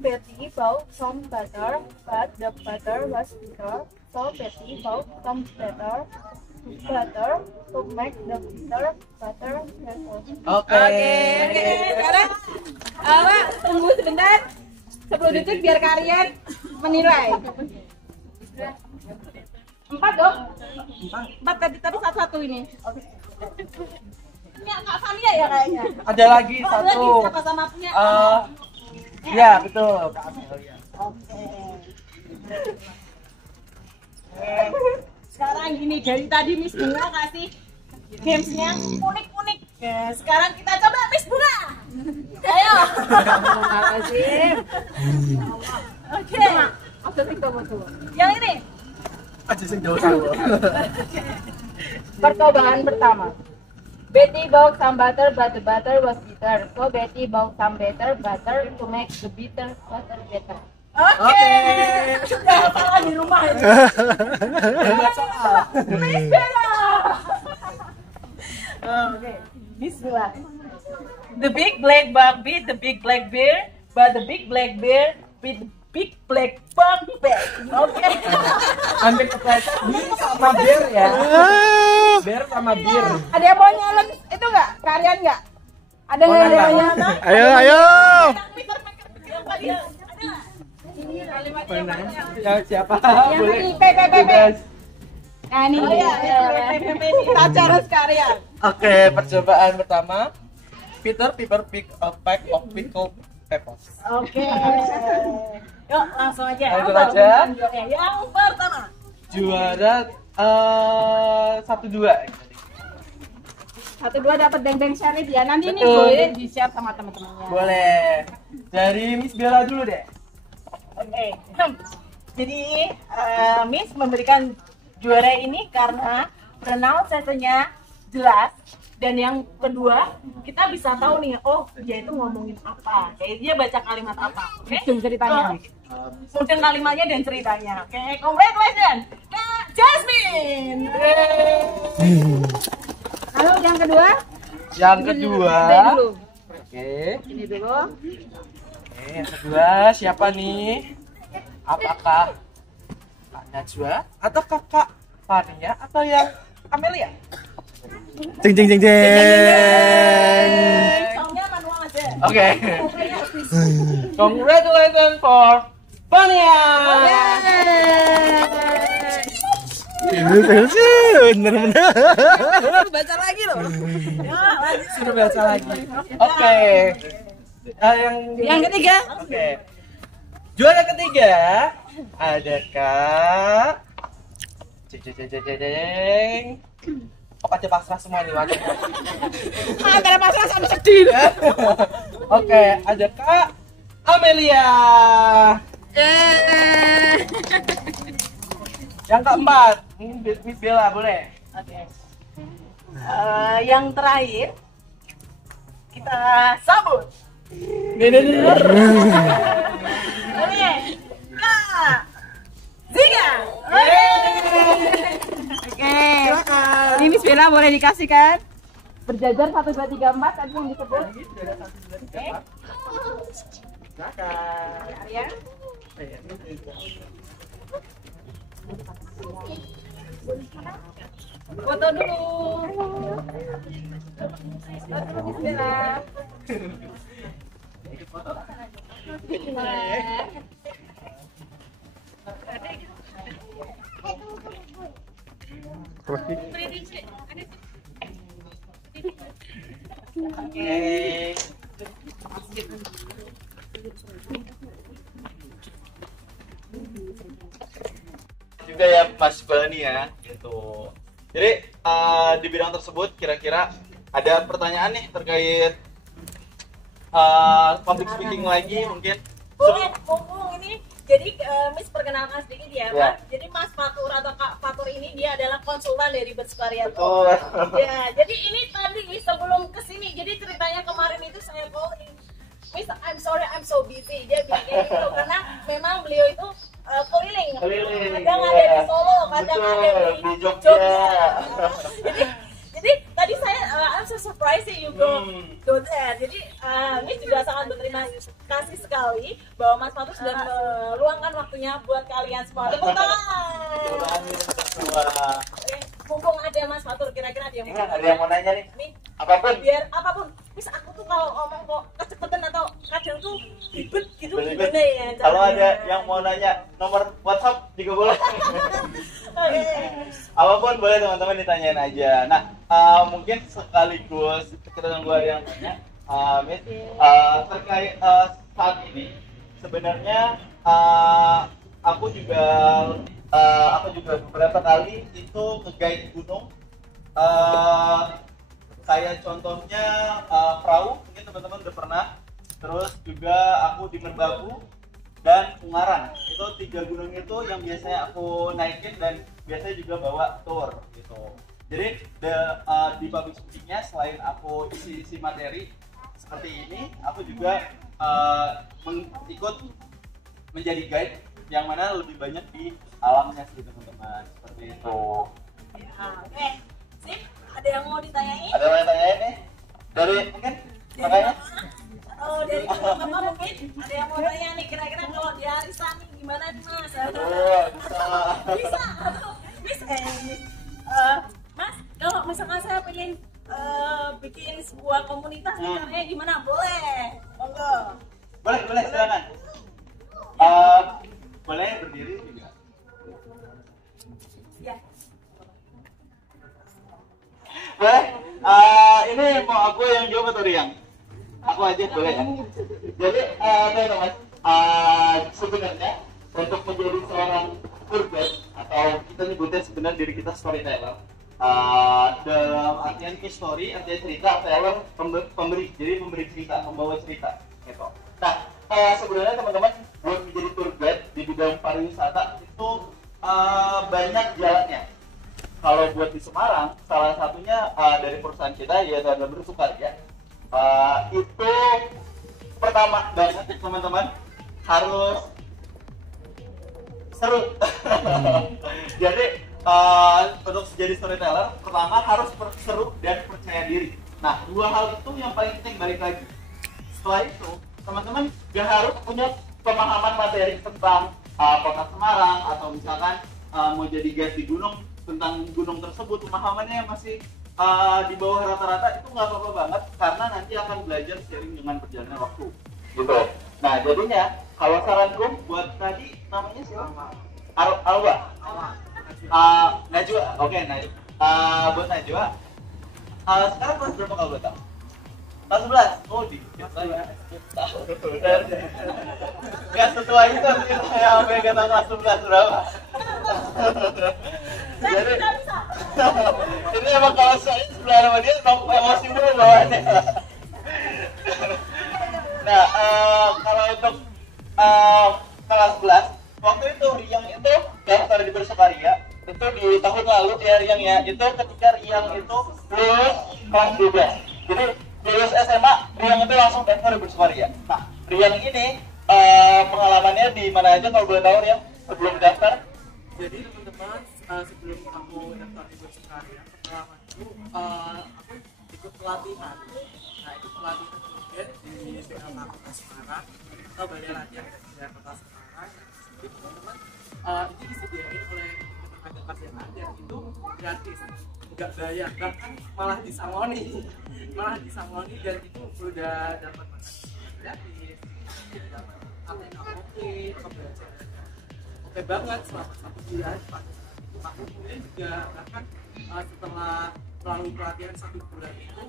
Betty bought some butter, but the butter was bitter. So Betty bought some butter to make the bitter butter flavor. Oke. Sekarang tunggu sebentar 10 detik biar kalian menilai. 4 dong. 4 tadi satu ini. Oke. Ini Kak Fania ya kayaknya. Ada lagi Lagi satu. sama-sama punya. Ya betul Kak Amelia. Oke. Sekarang gini, dari tadi Miss Bunga kasih gamesnya unik-unik. Ya, sekarang kita coba Miss Bunga. Ayo. Oke. Yang ini. Aja sing jauh-jauh. Percobaan pertama. Betty bought some butter, but the butter was bitter. So Betty bought some butter to make the bitter butter better. Oke. Sudah salah di rumah ini. Miss Bella. Oke. Bismillah. The big black bug beat the big black bear, but the big black bear beat the big black bug back. Oke. Hampir kepleset bir sama bir ya. Bir sama bir. Ada yang mau nyalon itu nggak? Kalian nggak? Ada nggak yang mau nyalon? Ayo. Ya, siapa? Yang Boleh. tadi PPPP. Bebas. Nah ini PPPP kita cara sekalian. Oke, percobaan pertama. Peter pick a pack of pickled peppers. Oke. Yuk langsung aja. Langsung aja. Yang pertama. Juara 1-2. 1-2 dapat beng-beng share ya. Nanti ini Betul. boleh di-share sama teman-temannya. Boleh. Dari Miss Bella dulu deh. Oke. Jadi Miss memberikan juara ini karena pronunciation-nya jelas, dan yang kedua kita bisa tahu nih, oh dia itu ngomongin apa, kayak dia baca kalimat apa. Oke? Ceritanya. Mungkin kalimatnya dan ceritanya. Oke, congratulations Kak Jasmine. Lalu yang kedua? Yang kedua. Ini dulu. Oke. Ini dulu. Oke, yang kedua siapa nih? Apakah Kak Najwa atau Kakak Fania atau yang Amelia? Jeng. Soalnya manual aja. Oke. Congratulations for Fania. Bener-bener. Baca lagi loh. Suruh baca lagi. Oke. Yang ketiga. Oke. Juara ketiga ada Kak. Jeng. Pokoknya pasrah semua nih waktu. Antara pasrah sama sedih. Oke, ada Kak Amelia. Yang keempat, ini Miss Bella boleh. Oke. Yang terakhir kita sambut. Oke. Kak Zika. Oke. Ini Miss Bella boleh dikasihkan? Berjajar 1, 2, 3, 4 tadi yang disebut. Oke. Ya. Foto dulu. Foto dulu Miss Bella. Oke. Juga ya Mas Bani ya gitu. Jadi di bidang tersebut kira-kira ada pertanyaan nih terkait public speaking lagi mungkin. Boleh, mumpung ini, jadi Miss perkenalkan sedikit ya, Ya. Pak. Jadi Mas Fatur atau Kak Fatur ini dia adalah konsultan dari Bersekarian. Betul. Ya, jadi ini tadi sebelum kesini, jadi ceritanya kemarin itu saya calling, Miss, I'm sorry, I'm so busy. Dia bilang kayak gitu karena memang beliau itu keliling. Kadang ada di Solo, kadang ada di Jogja. jadi tadi saya I'm so surprised you go there. Jadi Miss juga sangat berterima kasih sekali bahwa Mas Fatur sudah meluangkan waktunya buat kalian semua. Tepuk tangan. Oke, mumpung ada Mas Fatur, kira-kira ada yang Ingat, ada yang mau nanya nih? nih, Apapun. biar apapun. Mis aku tuh kalau ngomong kok kecepatan atau kadang tuh ribet gitu Ribet. gimana ya? Kalau caranya? ada yang mau nanya nomor WhatsApp juga boleh. Oke. Apapun boleh teman-teman ditanyain aja. Nah, mungkin sekaligus kita tunggu ada yang tanya. Miss, terkait saat ini sebenarnya aku juga beberapa kali itu nge-guide gunung. Kayak contohnya perahu, mungkin teman-teman udah pernah. Terus juga aku di Merbabu dan Ungaran. Itu 3 gunung itu yang biasanya aku naikin dan biasanya juga bawa tour gitu. Jadi di public speaking-nya selain aku isi materi seperti ini, aku juga ikut menjadi guide yang mana lebih banyak di alamnya sih teman-teman, seperti itu. Oke, sip. Ada yang mau ditanyain? Ada yang mau ditanyain nih? Dari mungkin makanya? Oh, dari Bapak mungkin ada yang mau tanya nih, kira-kira kalau di arisan nih gimana nih Mas? Bisa. Bisa. Miss, Mas, kalau misalkan saya pengen bikin sebuah komunitas, caranya gimana? Boleh. Monggo. Boleh silakan. Boleh berdiri juga. Ya. Boleh. Ini mau aku yang jawab atau Riang? Aku aja boleh ya. Jadi teman-teman, sebenarnya untuk menjadi seorang tour guide atau kita nyebutnya sebenarnya diri kita storyteller. Dalam artian story, artinya cerita, teller, pemberi, jadi memberi cerita, membawa cerita gitu. Nah, sebenarnya teman-teman buat menjadi tour guide di bidang pariwisata itu banyak jalannya. Kalau buat di Semarang, salah satunya dari perusahaan kita yaitu adalah Bersukaria. Itu pertama banget teman-teman harus seru. Jadi untuk jadi storyteller pertama harus seru dan percaya diri. Nah, 2 hal itu yang paling penting balik lagi. Setelah itu teman-teman gak harus punya pemahaman materi tentang kota Semarang atau misalkan mau jadi guide di gunung, tentang gunung tersebut pemahamannya masih di bawah rata-rata, itu nggak apa-apa banget karena nanti akan belajar sharing dengan perjalanan waktu gitu. Nah, jadinya kalau saranku buat tadi namanya siapa? Alwa. Najwa. Oke, buat Najwa. Sekarang kelas berapa kalau boleh tahu? Kelas 11. Oh, dikit saya. Gak setua itu sih saya sampai gak tahu kelas 11 berapa. Jadi ini emang kalau saya sebelah sama dia emosi dulu bawaannya. Nah, kalau untuk kelas 11 waktu itu Riang itu daftar di Bersukaria itu di tahun lalu ya Riang ya, itu ketika Riang itu lulus kelas 12. Jadi lulus SMA Riang itu langsung daftar di Bersukaria. Nah, Riang ini pengalamannya di mana aja kalau boleh tahu Riang sebelum daftar? Jadi teman-teman, sebelum aku daftar di Bersukaria, pengalamanku aku ikut pelatihan. Nah, ikut pelatihan juga di BLK Kota Semarang. Kita bayar latihan di Kota Semarang. Jadi teman-teman, itu disediain oleh tenaga kerjaan dan itu gratis, nggak bayar, bahkan malah disangoni dan itu udah dapat gratis, dapat pembelajaran oke banget selama 1 bulan. Aku kemudian juga bahkan setelah melalui pelatihan 1 bulan itu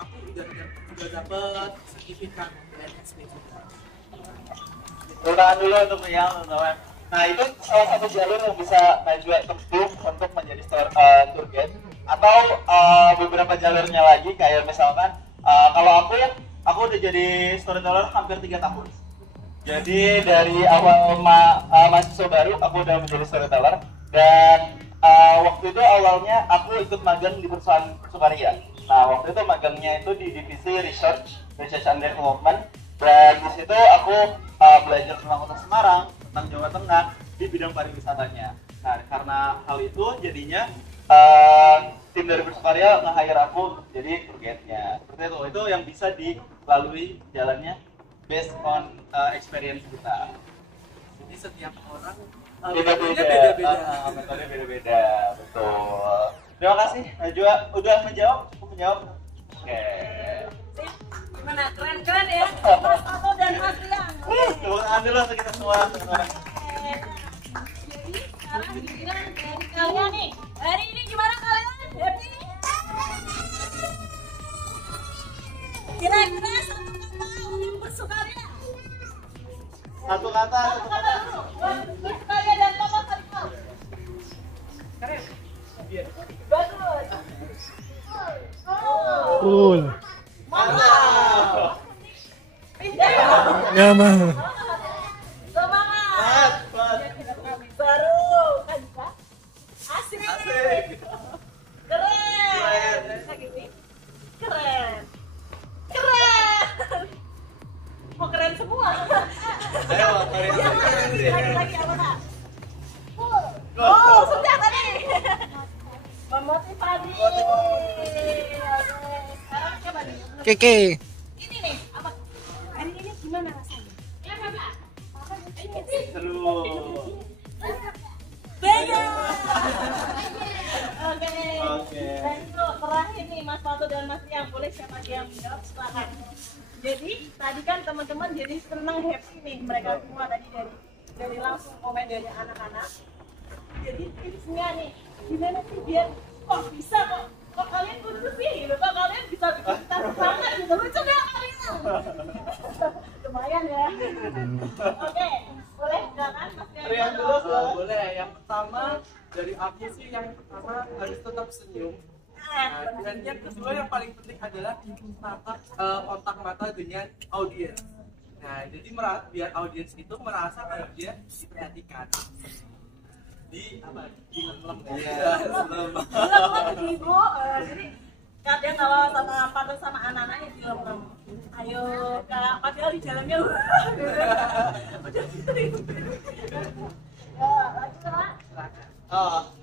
aku udah dapat sertifikat BNSP juga. Tangan dulu untuk Riang teman-teman. Nah, itu salah satu jalur yang bisa Najwa tempuh untuk menjadi tour guide. Atau beberapa jalurnya lagi kayak misalkan kalau aku udah jadi storyteller hampir 3 tahun. Jadi dari awal mahasiswa baru aku udah menjadi storyteller dan waktu itu awalnya aku ikut magang di perusahaan Sukaria. Nah, waktu itu magangnya itu di divisi research and development dan di situ aku belajar tentang Kota Semarang, tentang Jawa Tengah di bidang pariwisatanya. Nah, karena hal itu jadinya tim dari Bersukaria nge-hire aku untuk jadi tour guide-nya. Seperti itu yang bisa dilalui jalannya based on experience kita. Jadi setiap orang Beda-beda, metode beda-beda, betul. Terima kasih. Najwa udah menjawab? Cukup menjawab? Oke. Gimana? Keren-keren ya? Mas Fato dan Mas Rian. Tepuk tangan dulu untuk kita semua. Jadi sekarang giliran dari kalian nih. Hari ini gimana kalian? Happy? Kira-kira satu kata untuk bersukaria. Satu kata. Dulu. Bersukaria dan Papa Sariko. Keren. Bagus. Cool. Mantap. Ya mah. Semangat. Baru kan bisa. Asik. Keren. Keren. Mau keren semua. Ayo, kalian Lagi apa Kak? Oh, sudah tadi. Memotivasi. Oke. Sekarang coba nih. Keke. Ini nih, apa? Hari ini gimana rasanya? Ya, Kakak. seru. Beda. Oke. Oke. Dan itu terakhir nih Mas Fato dan Mas Rian, boleh siapa yang menjawab silakan. Jadi tadi kan teman-teman jadi senang happy nih mereka semua tadi dari langsung komen dari anak-anak. Jadi tipsnya nih gimana sih biar kok bisa kok kalian lucu sih gitu, kok kalian bisa bikin kita semangat gitu, lucu gak kalian? Lumayan ya. Oke, boleh silakan Mas Rian dulu, silakan. Boleh. Yang pertama dari aku sih yang pertama harus tetap senyum. Nah, dan yang kedua yang paling penting adalah tatap kontak mata dengan audiens. Nah, jadi biar audiens itu merasa kalau dia diperhatikan. Di apa? Di lem-lem. Iya, Lem-lem ibu, jadi kadang kalau sama Fato sama anak-anaknya di lem-lem. Ayo Kak, padahal di jalannya udah ya, lanjut Kak.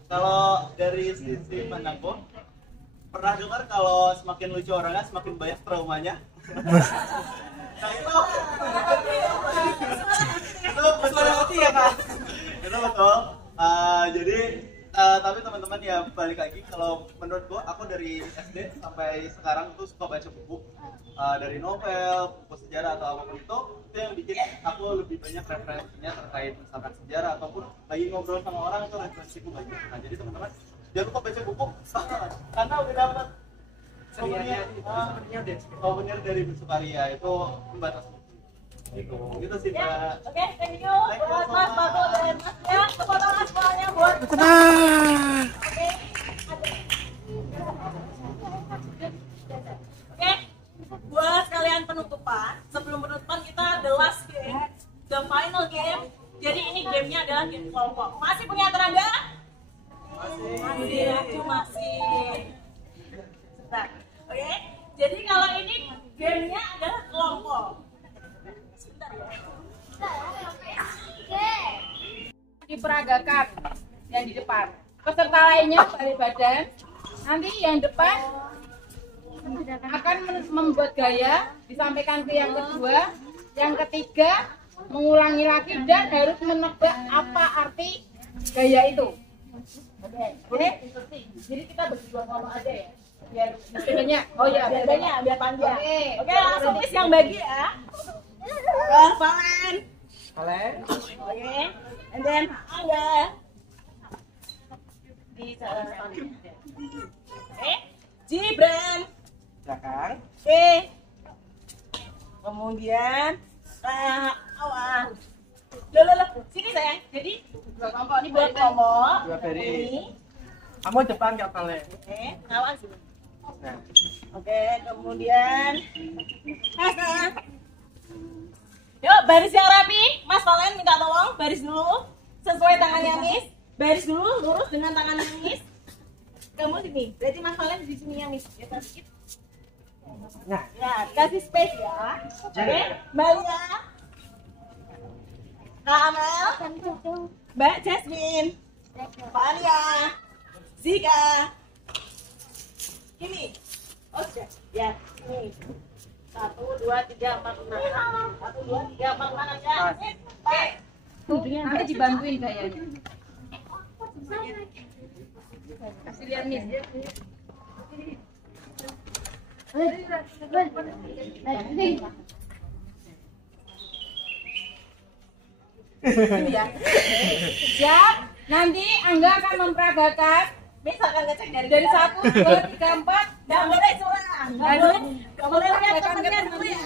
Kalau dari sisi pandangku, pernah dengar kalau semakin lucu orangnya semakin banyak traumanya. Nah itu betul ya Kak. itu betul. Jadi tapi teman-teman ya balik lagi, kalau menurut gua aku dari SD sampai sekarang tuh suka baca buku dari novel, buku sejarah atau apapun itu yang bikin aku lebih banyak referensinya terkait misalkan sejarah ataupun lagi ngobrol sama orang itu referensiku banyak. Nah jadi teman-teman jangan lupa baca buku karena udah dapat souvenir dari bersukaria itu membatas gitu sih Mbak. Oke, thank you buat Mas Fato dan Mas Rian. Tepuk tangan semuanya buat Oke, buat kalian penutupan. Sebelum penutupan kita the last game, the final game. Jadi ini gamenya adalah game kelompok. Masih punya tenaga? Masih. Sebentar. Oke, jadi kalau ini gamenya adalah kelompok. Sebentar ya. Diperagakan yang di depan. Peserta lainnya balik badan. Nanti yang depan akan membuat gaya, disampaikan ke yang kedua, yang ketiga mengulangi lagi dan harus menebak apa arti gaya itu. Oke, boleh? Jadi kita berdua ngomong aja ya. Biar banyak. Oh ya, biar banyak, biar panjang. Oke, langsung Miss yang bagi ya. Valen. Oke. And then Angga. Di Gibran. Belakang. Oke. Kemudian awas. Loh. Sini sayang. Jadi dua kelompok ini buat kelompok. Dua Ferry. Ini. Kamu depan Kak Valen. Oke, awas. Nah. Oke, kemudian yuk baris yang rapi. Mas Valen minta tolong baris dulu sesuai tangannya Miss. Baris dulu lurus dengan tangan Miss. Kamu sini. Berarti Mas Valen di sini ya Miss. Ya sedikit. Nah, Ya, kasih space ya. Oke, Mbak Lia, Kak Amel, Mbak Jasmine, Pak Alia, Zika. Ini. Oke, ya. Ini. 1, 2, 3, 4, 5. 1, 2, 3, 4, 5 ya. Nanti dibantuin kayaknya. Kasih lihat nih. Siap. Nanti Angga akan memperagakan. Misalkan ngecek Dari 1, 2, 3, 4. Nggak boleh curang. Nggak boleh lihat temennya dulu ya.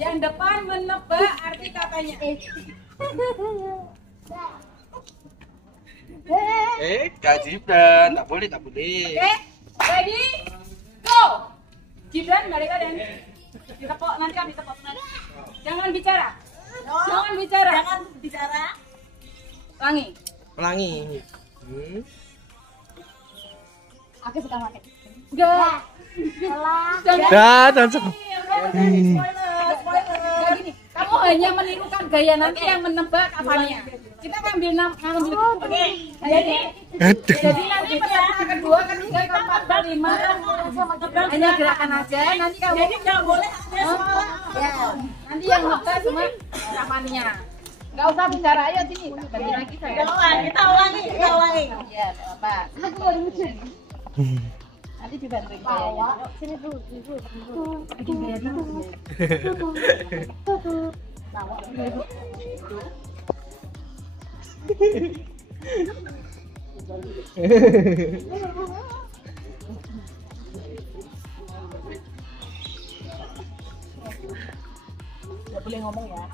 Yang depan menebak arti katanya. Kak Gibran, tak boleh, tak boleh. Oke, ready, go. Gibran, balik badan. Ditepok, nanti kan ditepok. Jangan bicara. Jangan bicara. Jangan bicara. Ulangi. Pelangi. Aku suka pakai. Go. Dan Nggak gini, kamu hanya menirukan gaya nanti yang menebak apanya. Kita ngambil jadi nanti peserta kedua, ketiga, keempat, kelima hanya gerakan aja. Nanti kamu Jadi nggak boleh ada suara. ya, nanti yang nebak cuma apanya. Nggak usah bicara, ayo sini. Bagi lagi saya. Kita ulangi. Iya, apa? Nanti dibantuin gayanya. Sini dulu. Bikin gayanya. Nggak boleh ngomong ya.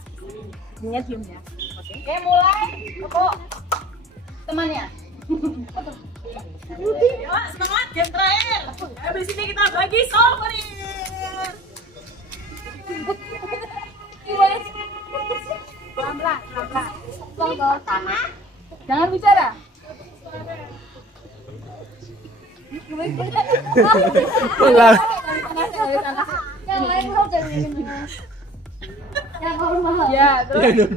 Ininya diem ya. Oke, mulai. Kok temannya? Yuk, semangat game terakhir. Habis ini kita bagi souvenir. Pelan-pelan. Jangan bicara. Yang lain mau jadi yang normal. Ya, terus.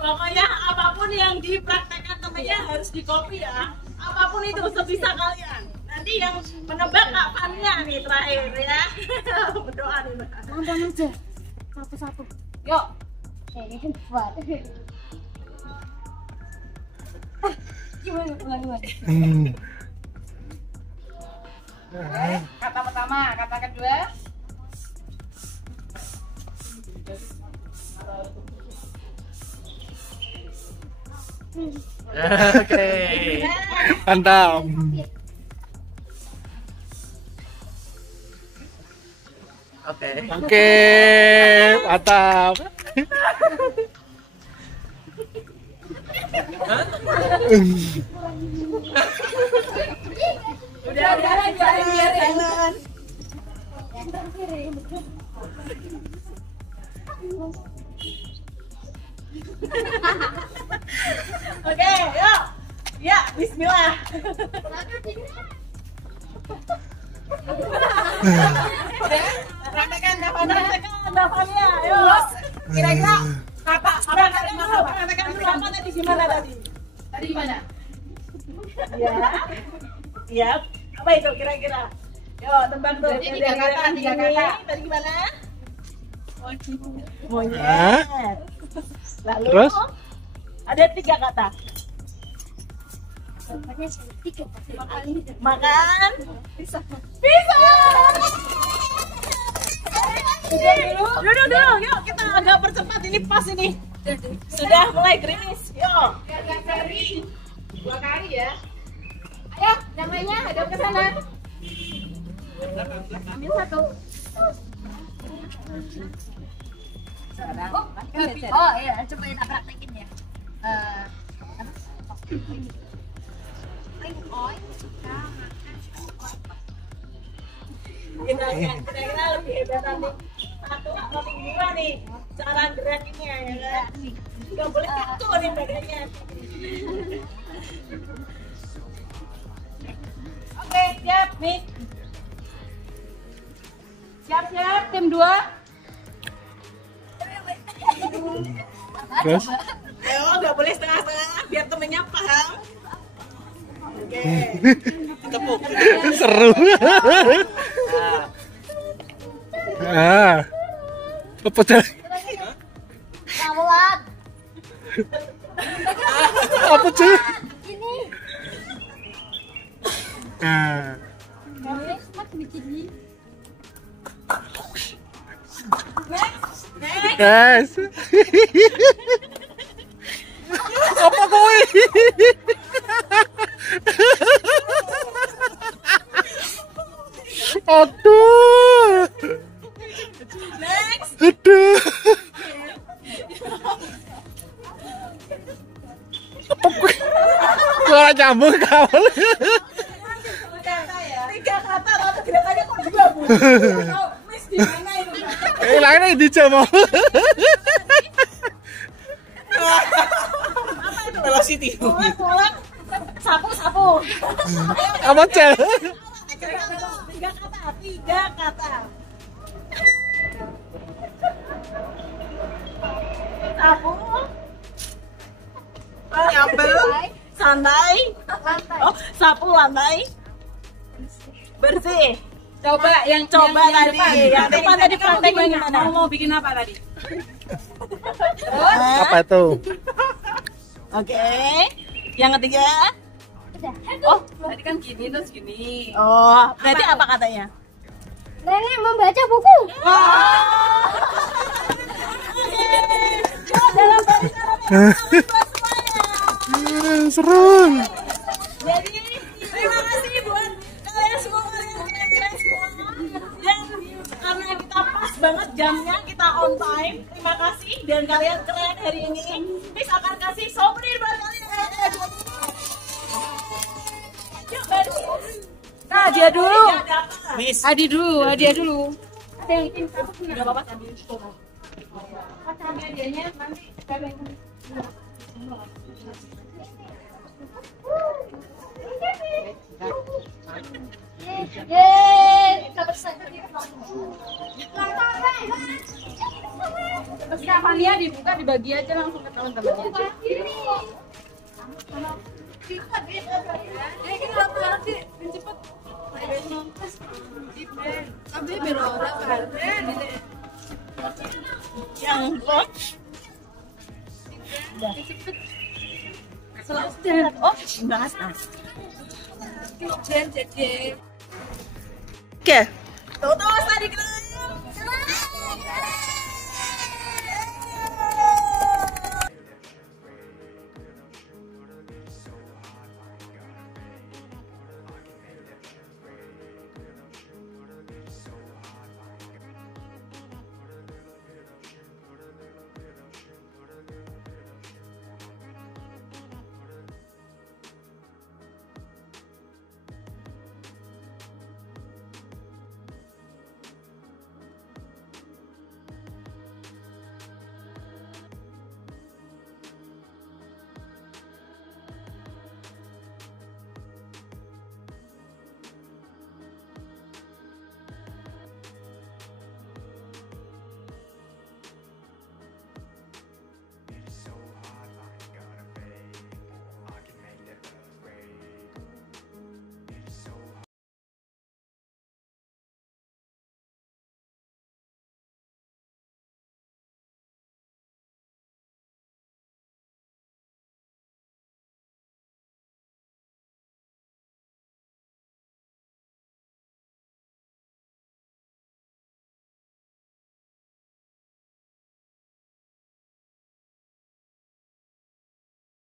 Pokoknya apapun yang dipraktekkan temennya harus di-copy ya. Apapun itu sebisa kalian. Nanti yang menebak kapannya nih terakhir ya. Berdoa nih Mbak. Nonton aja. Satu-satu. Yuk. Ini buat. Gimana ulang-ulang? Kata pertama, kata kedua. Oke. mantap. Oke. Oke, mantap. Udah, biarin. Oke, yuk. Ya, bismillah. Praktekkan nafannya. Yuk. Kira-kira kata Praktekkan dulu apa tadi gimana tadi? tadi gimana? Ya. Iya. Apa itu kira-kira? Yuk, tebak tuh. Jadi tiga kata. Tadi gimana? Hah? Monyet. Lalu Terus? ada 3 kata. Makan. Pisah. Duduk dulu. Yuk kita agak percepat ini pas ini. Sudah mulai gerimis. Yuk. Kali 2 kali ya. Ayo, yang lainnya ada ke sana. Ambil satu. Oh iya, coba kita praktekin ya. Kira-kira lebih hebat nanti. Satu atau 2 nih. Cara gerakinnya ya kan. Gak boleh kaku nih badannya. Oke, siap nih. Siap, tim 2. Terus? Ayo, nggak boleh setengah-setengah biar temennya paham. Oke. Tepuk. Seru. Ah. Apa tadi? Kamuan. Apa cuy? Ini Guys. Apa kowe? Aduh. Aduh. Apa kowe? Kok nyambung kawal? Tiga kata tapi gerakannya kok dua, Bu? Miss di mana itu? Lainnya di mau. Apa itu? Velocity. Pulang. Sapu. Apa cel? Tiga kata. Sapu. Nyambel. Santai. Oh, sapu lantai. Bersih. Coba yang tadi. Yang depan tadi praktek yang gimana? Mau bikin apa tadi? Apa itu? Oke. Yang ketiga. Oh, tadi kan gini terus gini. Oh, berarti apa katanya? Nenek membaca buku. Dalam Seru. Jadi terima kasih buat kalian semua yang keren-keren semua. Dan karena kita pas banget jamnya, kita on time. Terima kasih dan kalian keren hari ini. Miss akan kasih souvenir buat kalian. Yuk, Nah, dia dulu. Miss. Hadiah dulu. Ada yang bikin apa? Enggak apa-apa sambil Hadiahnya nanti kalian. Terus Kavania dibuka, dibagi aja langsung ke teman-temannya. yang oh, bahas Oke, tutup.